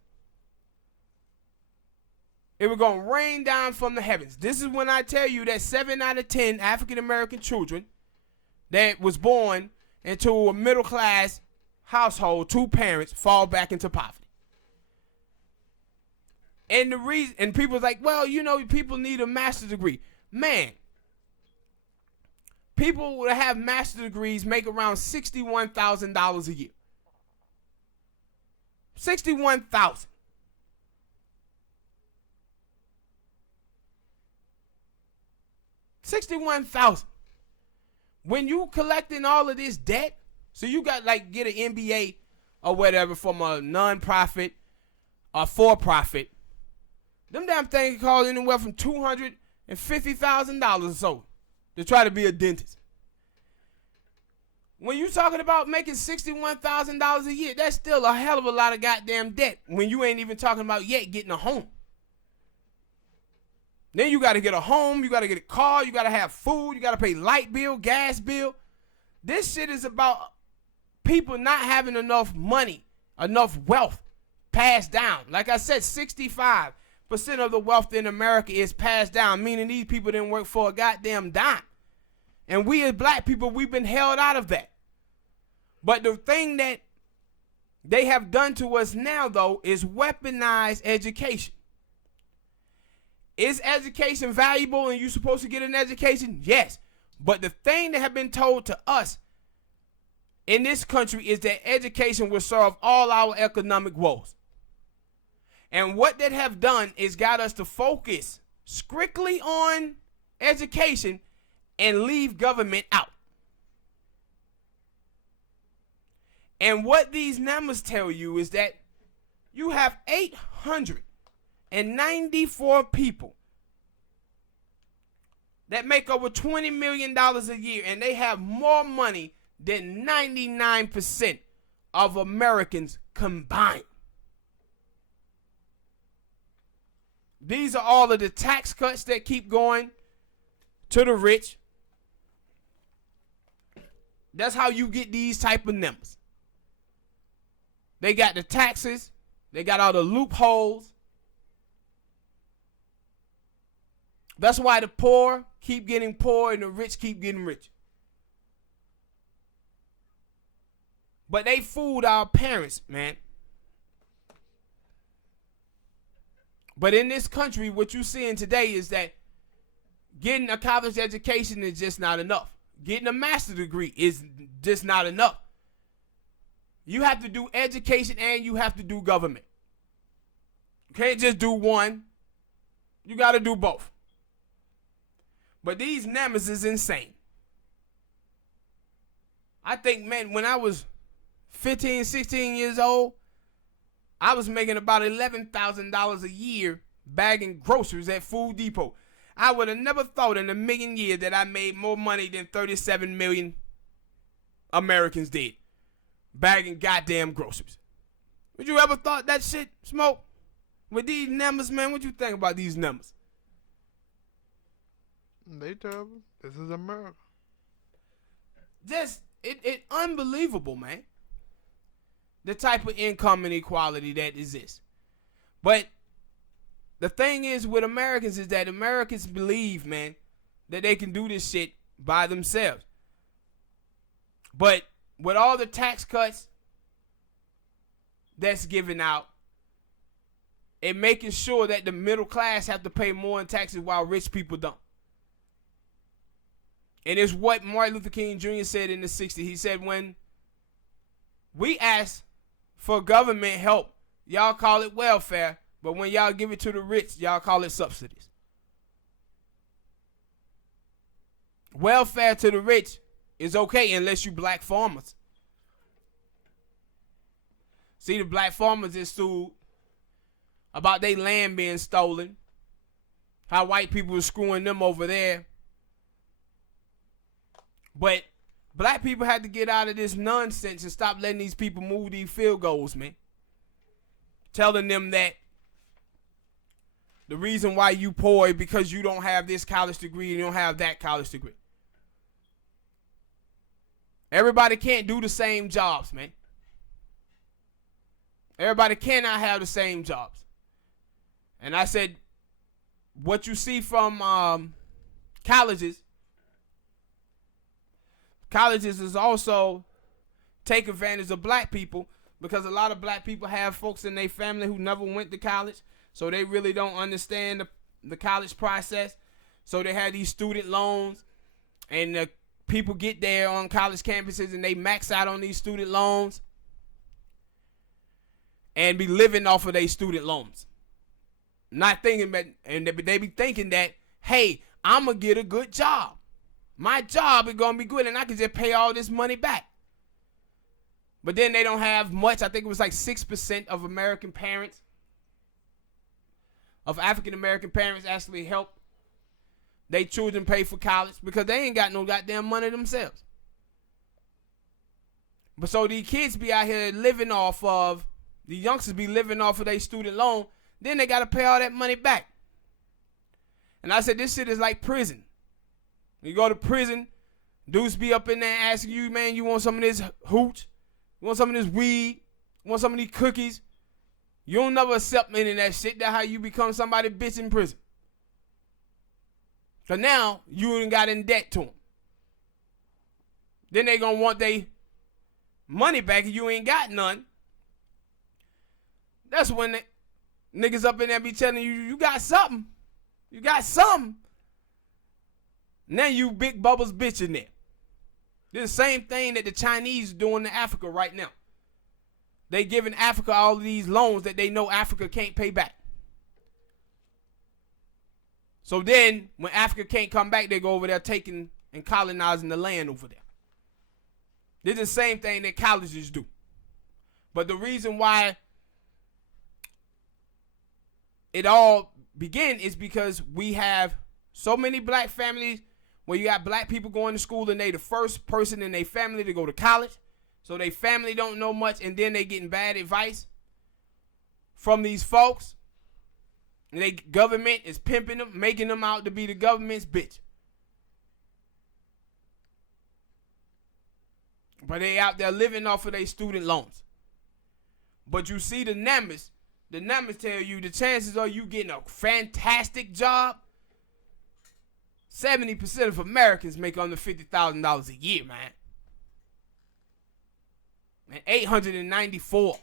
It was going to rain down from the heavens. This is when I tell you that 7 out of 10 African American children that was born into a middle class household, 2 parents, fall back into poverty. And the reason, and people's like, well, you know, people need a master's degree. Man, people that have master's degrees make around $61,000 a year. $61,000. $61,000. When you collecting all of this debt, so you got like get an MBA or whatever from a non-profit or for-profit, them damn things cost anywhere from $250,000 or so to try to be a dentist. When you talking about making $61,000 a year, that's still a hell of a lot of goddamn debt when you ain't even talking about yet getting a home. Then you got to get a home, you got to get a car, you got to have food, you got to pay light bill, gas bill. This shit is about people not having enough money, enough wealth passed down. Like I said, 65% of the wealth in America is passed down, meaning these people didn't work for a goddamn dime. And we as black people, we've been held out of that. But the thing that they have done to us now, though, is weaponize education. Is education valuable and you're supposed to get an education? Yes. But the thing that have been told to us in this country is that education will solve all our economic woes. And what that have done is got us to focus strictly on education and leave government out. And what these numbers tell you is that you have 894 people that make over $20 million a year, and they have more money than 99% of Americans combined. These are all of the tax cuts that keep going to the rich. That's how you get these type of numbers. They got the taxes. They got all the loopholes. That's why the poor keep getting poor and the rich keep getting rich. But they fooled our parents, man. But in this country, what you're seeing today is that getting a college education is just not enough. Getting a master's degree is just not enough. You have to do education and you have to do government. You can't just do one. You got to do both. But these numbers is insane. I think, man, when I was 15, 16 years old, I was making about $11,000 a year bagging groceries at Food Depot. I would have never thought in a million years that I made more money than 37 million Americans did bagging goddamn groceries. Would you ever thought that shit, Smoke? With these numbers, man, what you think about these numbers? They terrible. This is America. Just, it unbelievable, man. The type of income inequality that exists. But the thing is with Americans is that Americans believe, man, that they can do this shit by themselves. But with all the tax cuts that's given out, and making sure that the middle class have to pay more in taxes while rich people don't. And it's what Martin Luther King Jr. said in the 60s. He said, when we ask for government help, y'all call it welfare, but when y'all give it to the rich, y'all call it subsidies. Welfare to the rich is okay unless you black farmers. See, the black farmers is sued about their land being stolen, how white people were screwing them over there. But black people had to get out of this nonsense and stop letting these people move these field goals, man. Telling them that the reason why you poor is because you don't have this college degree and you don't have that college degree. Everybody can't do the same jobs, man. Everybody cannot have the same jobs. And I said, what you see from colleges is also take advantage of black people, because a lot of black people have folks in their family who never went to college, so they really don't understand the college process. So they have these student loans, and the people get there on college campuses and they max out on these student loans and be living off of their student loans. Not thinking that, and they be thinking that, hey, I'm going to get a good job. My job is going to be good and I can just pay all this money back. But then they don't have much. I think it was like 6% of American parents, of African American parents, actually help their children pay for college because they ain't got no goddamn money themselves. But so these kids be out here living off of, the youngsters be living off of their student loan, then they got to pay all that money back. And I said, this shit is like prison. You go to prison, dudes be up in there asking you, man, you want some of this hooch? You want some of this weed? You want some of these cookies? You don't never accept any of that shit. That's how you become somebody bitch in prison. So now, you ain't got in debt to them. Then they gonna want their money back and you ain't got none. That's when the niggas up in there be telling you, you got something. You got something. Now you big bubbles bitch in there. This is the same thing that the Chinese doing to Africa right now. They giving Africa all of these loans that they know Africa can't pay back. So then, when Africa can't come back, they go over there taking and colonizing the land over there. This is the same thing that colleges do. But the reason why it all began is because we have so many black families where you got black people going to school and they the first person in their family to go to college. So they family don't know much, and then they getting bad advice from these folks. And they government is pimping them, making them out to be the government's bitch. But they out there living off of their student loans. But you see the numbers tell you the chances are you getting a fantastic job. 70% of Americans make under $50,000 a year, man. And 894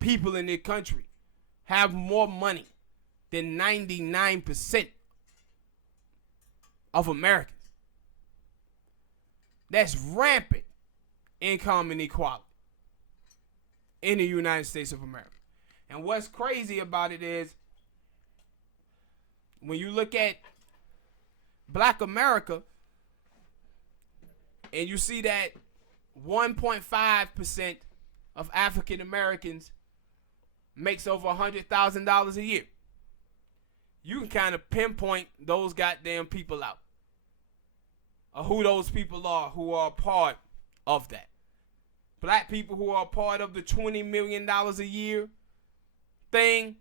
people in this country have more money than 99% of Americans. That's rampant income inequality in the United States of America. And what's crazy about it is when you look at Black America and you see that 1.5% of African Americans makes over $100,000 a year, you can kind of pinpoint those goddamn people out, or who those people are who are a part of that. Black people who are a part of the $20 million a year thing,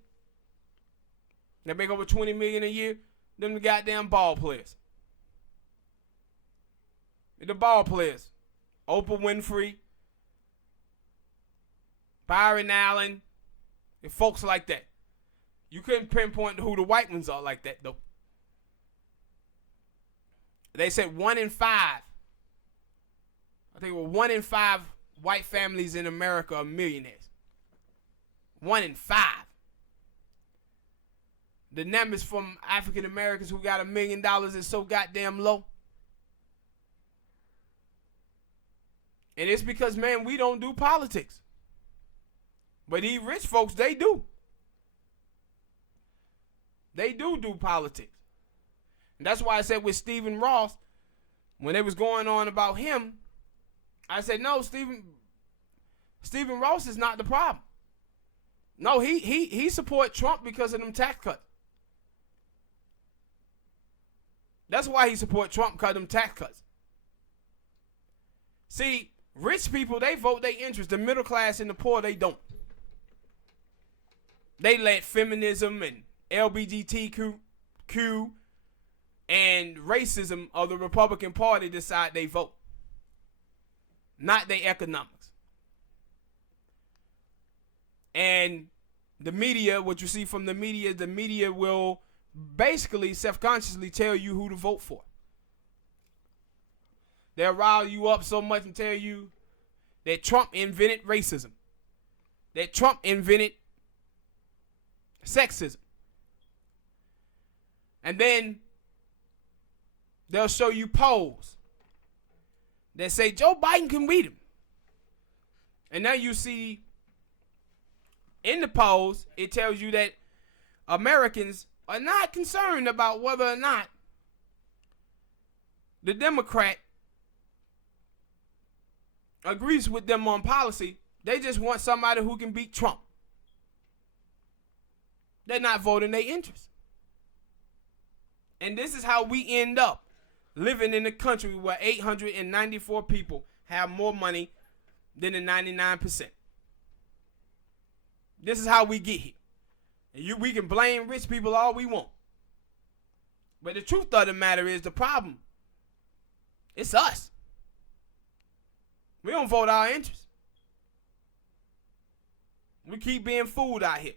that make over $20 million a year, them the goddamn ball players. The ball players. Oprah Winfrey, Byron Allen, and folks like that. You couldn't pinpoint who the white ones are like that, though. They said 1 in 5. I think 1 in 5 white families in America are millionaires. 1 in 5. the numbers from African Americans who got $1 million is so goddamn low. And it's because, man, we don't do politics. But these rich folks, they do. They do politics. And that's why I said with Stephen Ross, when they was going on about him, I said, no, Stephen Ross is not the problem. No, he support Trump because of them tax cuts. That's why he support Trump, because of them tax cuts. See, rich people, they vote their interest. The middle class and the poor, they don't. They let feminism and LGBTQ and racism of the Republican Party decide they vote. Not their economics. And the media, what you see from the media will basically self-consciously tell you who to vote for. They'll rile you up so much and tell you that Trump invented racism. That Trump invented sexism. And then they'll show you polls that say Joe Biden can beat him. And now you see in the polls, it tells you that Americans are not concerned about whether or not the Democrat agrees with them on policy. They just want somebody who can beat Trump. They're not voting their interest. And this is how we end up living in a country where 894 people have more money than the 99%. This is how we get here. And we can blame rich people all we want. But the truth of the matter is the problem, it's us. We don't vote our interests. We keep being fooled out here.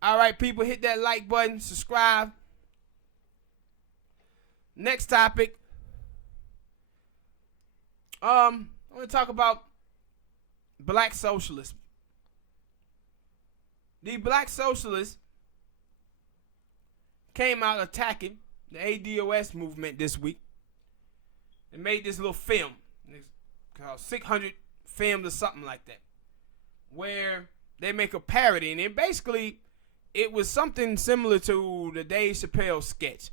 All right, people, hit that like button, subscribe. Next topic. I want to talk about black socialism. The black socialists came out attacking the ADOS movement this week. They made this little film. It's called 600 Films or something like that, where they make a parody. And it was something similar to the Dave Chappelle sketch,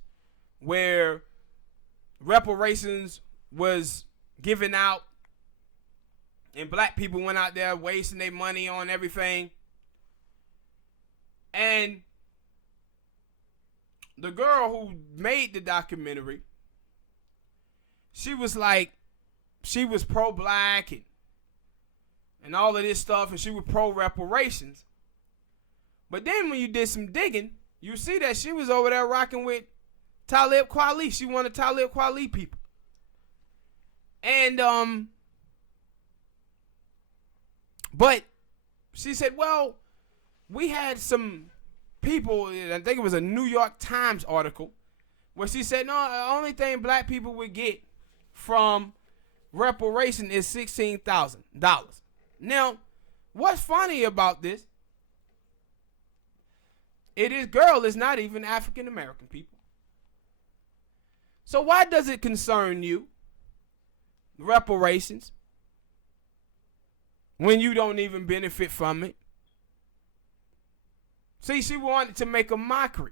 where reparations was given out and black people went out there wasting their money on everything. And the girl who made the documentary, she was pro-black and all of this stuff, and she was pro-reparations. But then when you did some digging, you see that she was over there rocking with Talib Kweli. She wanted Talib Kweli people. And, but she said, well, we had some people, I think it was a New York Times article, where she said, no, the only thing black people would get from reparation is $16,000. Now, what's funny about this, girl is not even African American people. So why does it concern you, reparations, when you don't even benefit from it? See, she wanted to make a mockery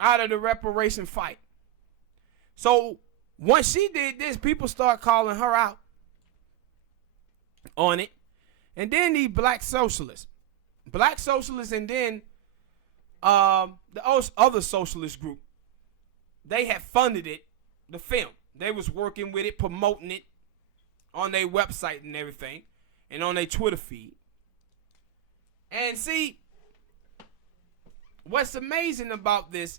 out of the reparation fight. So once she did this, people start calling her out on it. And then the black socialists, and then the other socialist group, they had funded it, the film. They was working with it, promoting it on their website and everything, and on their Twitter feed. And see, what's amazing about this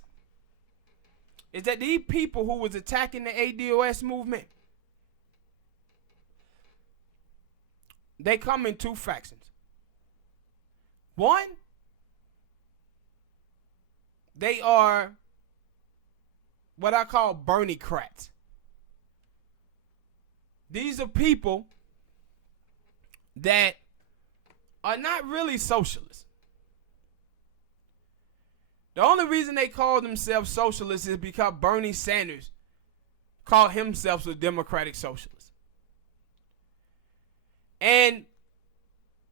is that these people who was attacking the ADOS movement, they come in two factions. One, they are what I call Bernie-crats. These are people that are not really socialists. The only reason they call themselves socialists is because Bernie Sanders called himself a democratic socialist. And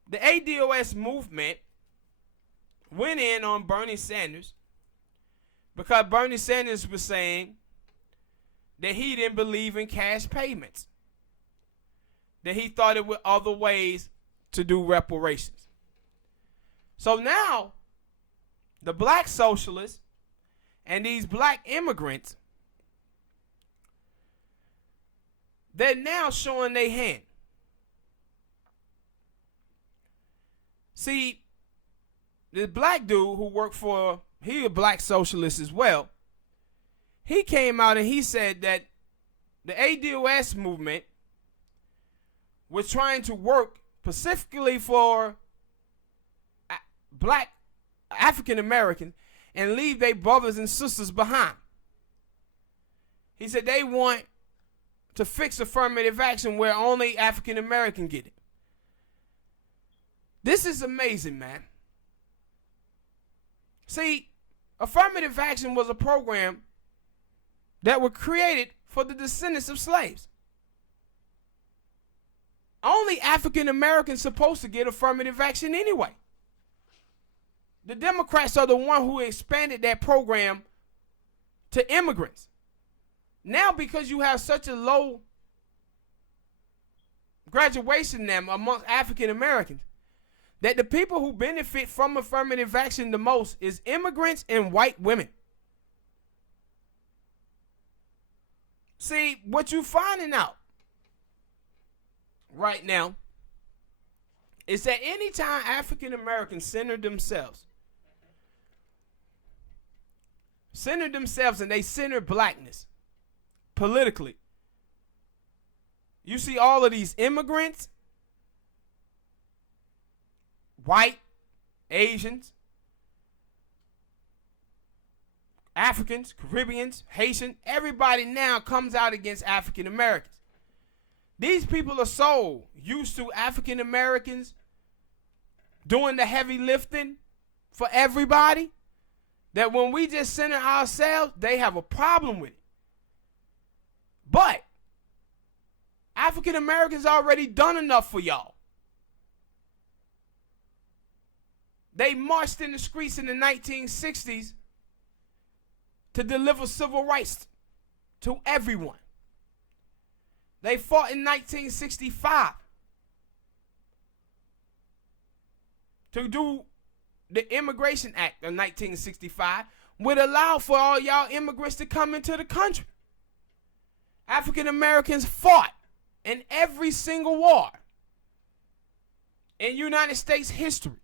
the ADOS movement went in on Bernie Sanders because Bernie Sanders was saying that he didn't believe in cash payments, that he thought it were other ways to do reparations. So now, the black socialists and these black immigrants, they're now showing their hand. See, this black dude who worked for, he a black socialist as well, he came out and he said that the ADOS movement was trying to work specifically for black African Americans and leave their brothers and sisters behind. He said they want to fix affirmative action where only African American get it. This is amazing, man. See, affirmative action was a program that was created for the descendants of slaves. Only African Americans supposed to get affirmative action anyway. The Democrats are the one who expanded that program to immigrants. Now, because you have such a low graduation now amongst African Americans, that the people who benefit from affirmative action the most is immigrants and white women. See, what you're finding out right now is that anytime African Americans center themselves and they center blackness politically, you see all of these immigrants, white, Asians, Africans, Caribbeans, Haitians, everybody now comes out against African Americans. These people are so used to African Americans doing the heavy lifting for everybody that when we just center ourselves, they have a problem with it. But African Americans already done enough for y'all. They marched in the streets in the 1960s to deliver civil rights to everyone. They fought in 1965 to do the Immigration Act of 1965, would allow for all y'all immigrants to come into the country. African Americans fought in every single war in United States history.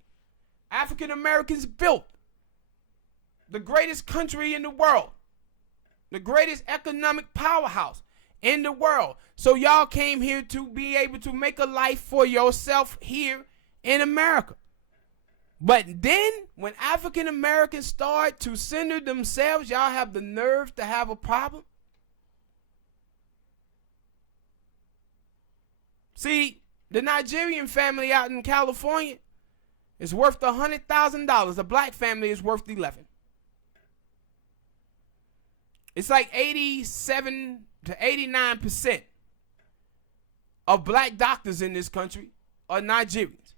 African Americans built the greatest country in the world, the greatest economic powerhouse in the world. So y'all came here to be able to make a life for yourself here in America. But then when African Americans start to center themselves, y'all have the nerve to have a problem. See, the Nigerian family out in California is worth $100,000. The black family is worth 11. It's like 87 to 89% of black doctors in this country are Nigerians.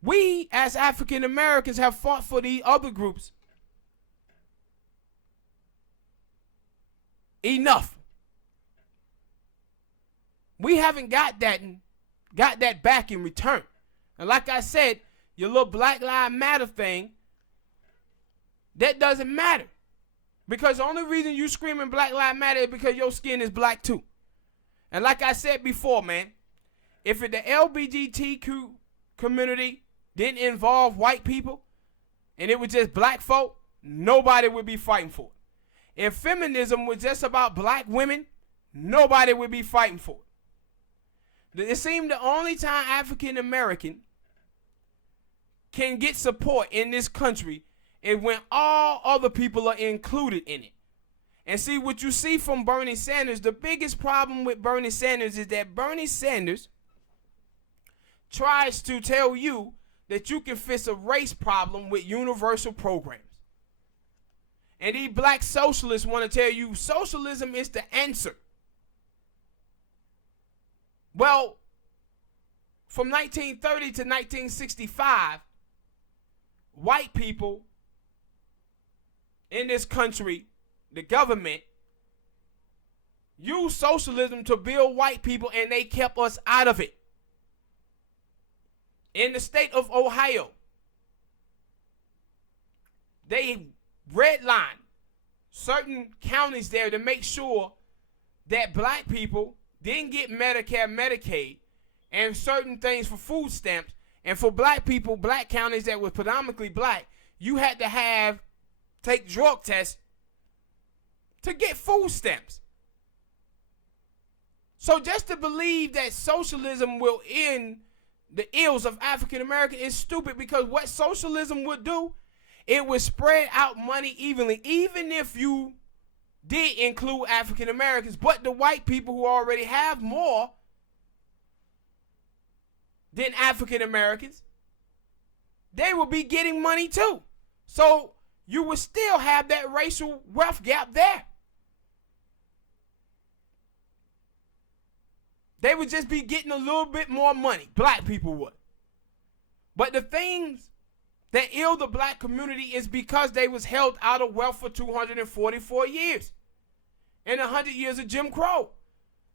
We, as African Americans, have fought for the other groups enough. We haven't got that back in return. And like I said, your little Black Lives Matter thing, that doesn't matter. Because the only reason you screaming Black Lives Matter is because your skin is black too. And like I said before, man, if the LGBTQ community didn't involve white people and it was just black folk, nobody would be fighting for it. If feminism was just about black women, nobody would be fighting for it. It seemed the only time African American can get support in this country is when all other people are included in it. And see, what you see from Bernie Sanders, the biggest problem with Bernie Sanders is that Bernie Sanders tries to tell you that you can fix a race problem with universal programs. And these black socialists want to tell you socialism is the answer. Well, from 1930 to 1965, white people in this country, the government, used socialism to build white people, and they kept us out of it. In the state of Ohio, they redlined certain counties there to make sure that black people didn't get Medicare, Medicaid, and certain things for food stamps. And for black people, black counties that were predominantly black, you had to take drug tests to get food stamps. So just to believe that socialism will end the ills of African Americans is stupid, because what socialism would do, it would spread out money evenly, even if you did include African Americans. But the white people who already have more than African Americans, they will be getting money too. So you would still have that racial wealth gap there. They would just be getting a little bit more money. Black people would. But the things that ill the black community is because they was held out of wealth for 244 years. And 100 years of Jim Crow.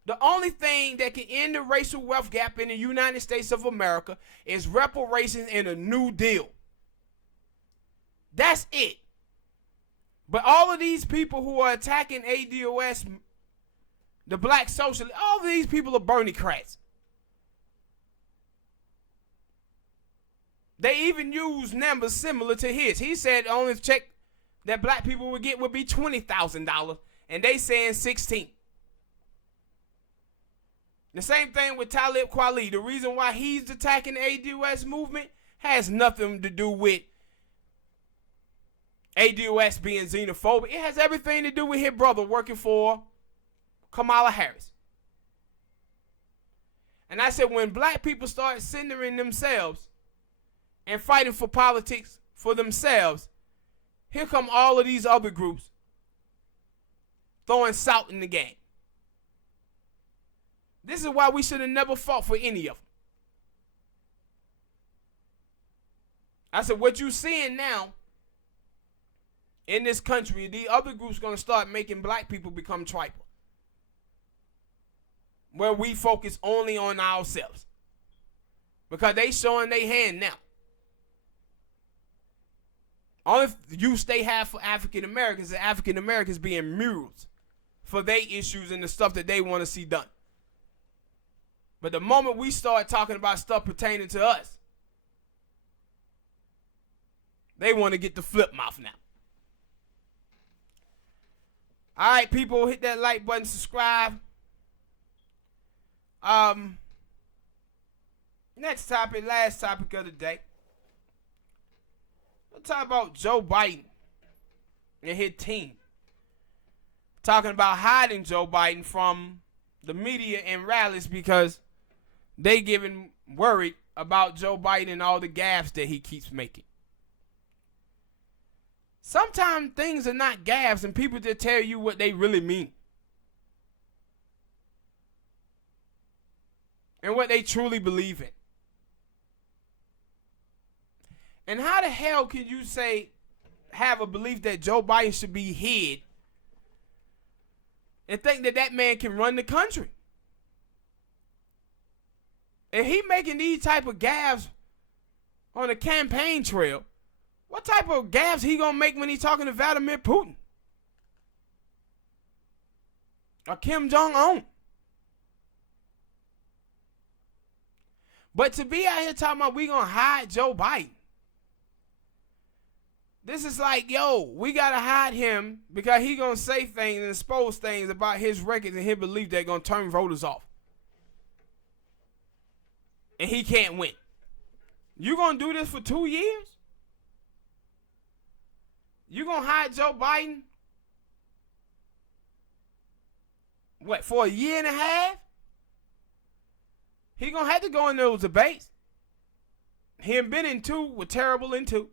The only thing that can end the racial wealth gap in the United States of America is reparations and a New Deal. That's it. But all of these people who are attacking ADOS, the black socialists, all of these people are Bernie-crats. They even use numbers similar to his. He said the only check that black people would get would be $20,000, and they saying 16. The same thing with Talib Kweli. The reason why he's attacking the ADOS movement has nothing to do with ADOS being xenophobic. It has everything to do with his brother working for Kamala Harris. And I said, when black people start centering themselves and fighting for politics for themselves, here come all of these other groups throwing salt in the game. This is why we should have never fought for any of them. I said, what you seeing now in this country, the other groups going to start making black people become tribal, where we focus only on ourselves, because they showing their hand now. Only use they have for African Americans is African Americans being murals for their issues and the stuff that they want to see done. But the moment we start talking about stuff pertaining to us, they want to get the flip mouth now. All right, people, hit that like button, subscribe. Next topic, last topic of the day. We'll talk about Joe Biden and his team. Talking about hiding Joe Biden from the media and rallies because they getting worried about Joe Biden and all the gaffes that he keeps making. Sometimes things are not gaffes and people just tell you what they really mean. And what they truly believe in. And how the hell can you have a belief that Joe Biden should be hid and think that that man can run the country? If he making these type of gaffes on the campaign trail, what type of gaffes he gonna make when he talking to Vladimir Putin or Kim Jong-un? But to be out here talking about we gonna hide Joe Biden, this is like, yo, we gotta hide him because he gonna say things and expose things about his records and his belief they're gonna turn voters off. And he can't win. You gonna do this for 2 years? You gonna hide Joe Biden? What, for a year and a half? He gonna have to go in those debates. He and Ben in two were terrible in two.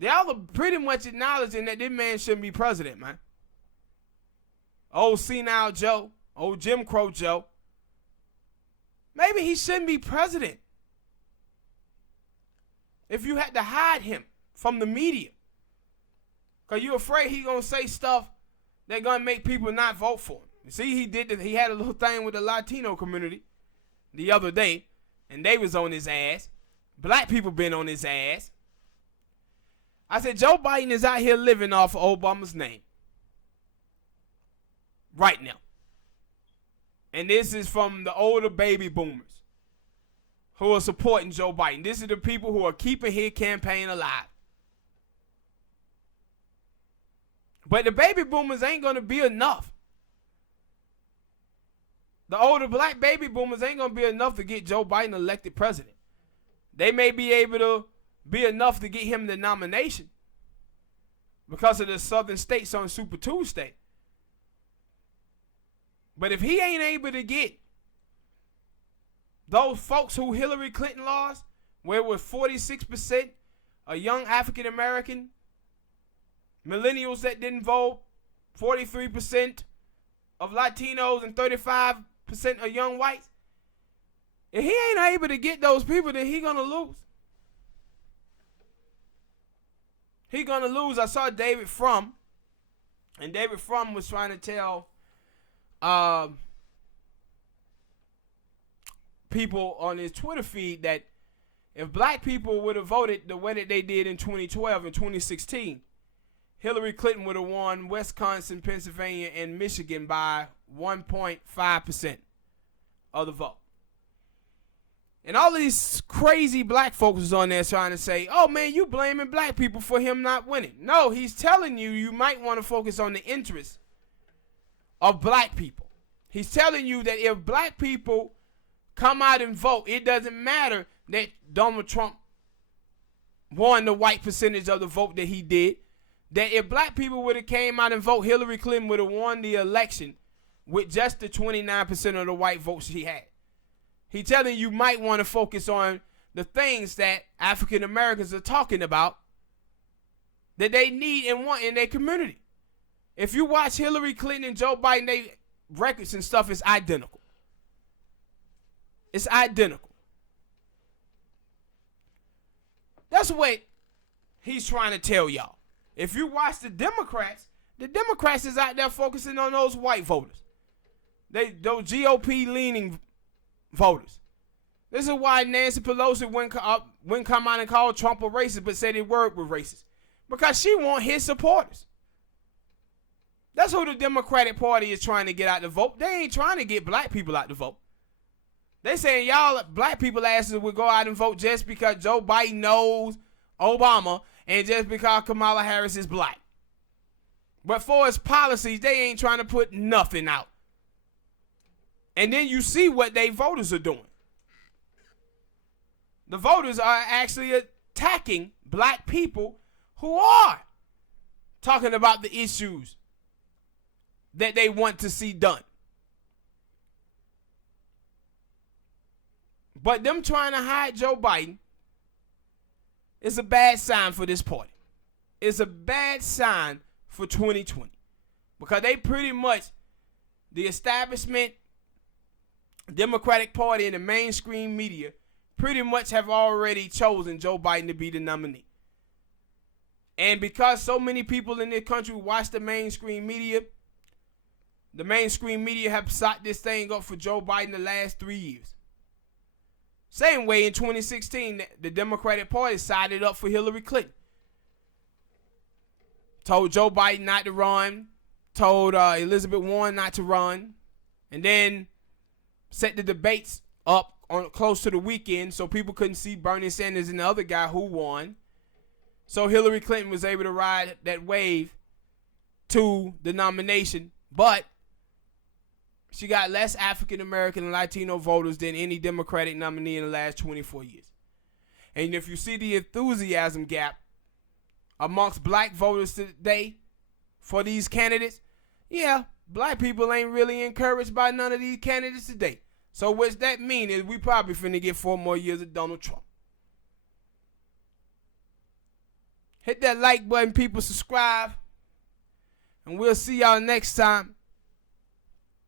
Y'all are pretty much acknowledging that this man shouldn't be president, man. Old senile Joe, old Jim Crow Joe. Maybe he shouldn't be president. If you had to hide him from the media, because you're afraid he's going to say stuff that's going to make people not vote for him. You see, he had a little thing with the Latino community the other day, and they was on his ass. Black people been on his ass. I said, Joe Biden is out here living off of Obama's name. Right now. And this is from the older baby boomers who are supporting Joe Biden. This is the people who are keeping his campaign alive. But the baby boomers ain't going to be enough. The older black baby boomers ain't going to be enough to get Joe Biden elected president. They may be able to be enough to get him the nomination because of the southern states on Super Tuesday. But if he ain't able to get those folks who Hillary Clinton lost, where it was 46% of young African American millennials that didn't vote, 43% of Latinos, and 35% of young whites, if he ain't able to get those people, then he gonna lose. He gonna lose. I saw David Frum, and David Frum was trying to tell people on his Twitter feed that if black people would have voted the way that they did in 2012 and 2016, Hillary Clinton would have won Wisconsin, Pennsylvania, and Michigan by 1.5% of the vote. And all of these crazy black folks is on there trying to say, oh man, you blaming black people for him not winning. No, he's telling you you might want to focus on the interests of black people. He's telling you that if black people come out and vote, it doesn't matter that Donald Trump won the white percentage of the vote that he did. That if black people would have came out and vote, Hillary Clinton would have won the election with just the 29% of the white votes she had. He's telling you might want to focus on the things that African Americans are talking about that they need and want in their community. If you watch Hillary Clinton and Joe Biden, they records and stuff is identical. It's identical. That's what he's trying to tell y'all. If you watch the Democrats is out there focusing on those white voters. Those GOP leaning voters. This is why Nancy Pelosi wouldn't come out and call Trump a racist, but said his word was racist. Because she want his supporters. That's who the Democratic Party is trying to get out the vote. They ain't trying to get black people out the vote. They saying y'all black people asses will go out and vote just because Joe Biden knows Obama and just because Kamala Harris is black. But for his policies, they ain't trying to put nothing out. And then you see what they voters are doing. The voters are actually attacking black people who are talking about the issues that they want to see done. But them trying to hide Joe Biden is a bad sign for this party. It's a bad sign for 2020. Because they pretty much, the establishment, Democratic Party, and the mainstream media pretty much have already chosen Joe Biden to be the nominee. And because so many people in this country watch the mainstream media have sought this thing up for Joe Biden the last 3 years. Same way in 2016, the Democratic Party sided up for Hillary Clinton. Told Joe Biden not to run, told Elizabeth Warren not to run, and then set the debates up on close to the weekend so people couldn't see Bernie Sanders and the other guy who won. So Hillary Clinton was able to ride that wave to the nomination, but she got less African American and Latino voters than any Democratic nominee in the last 24 years. And if you see the enthusiasm gap amongst black voters today for these candidates, yeah, black people ain't really encouraged by none of these candidates today. So what's that mean is we probably finna get 4 more years of Donald Trump. Hit that like button, people. Subscribe. And we'll see y'all next time.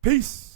Peace.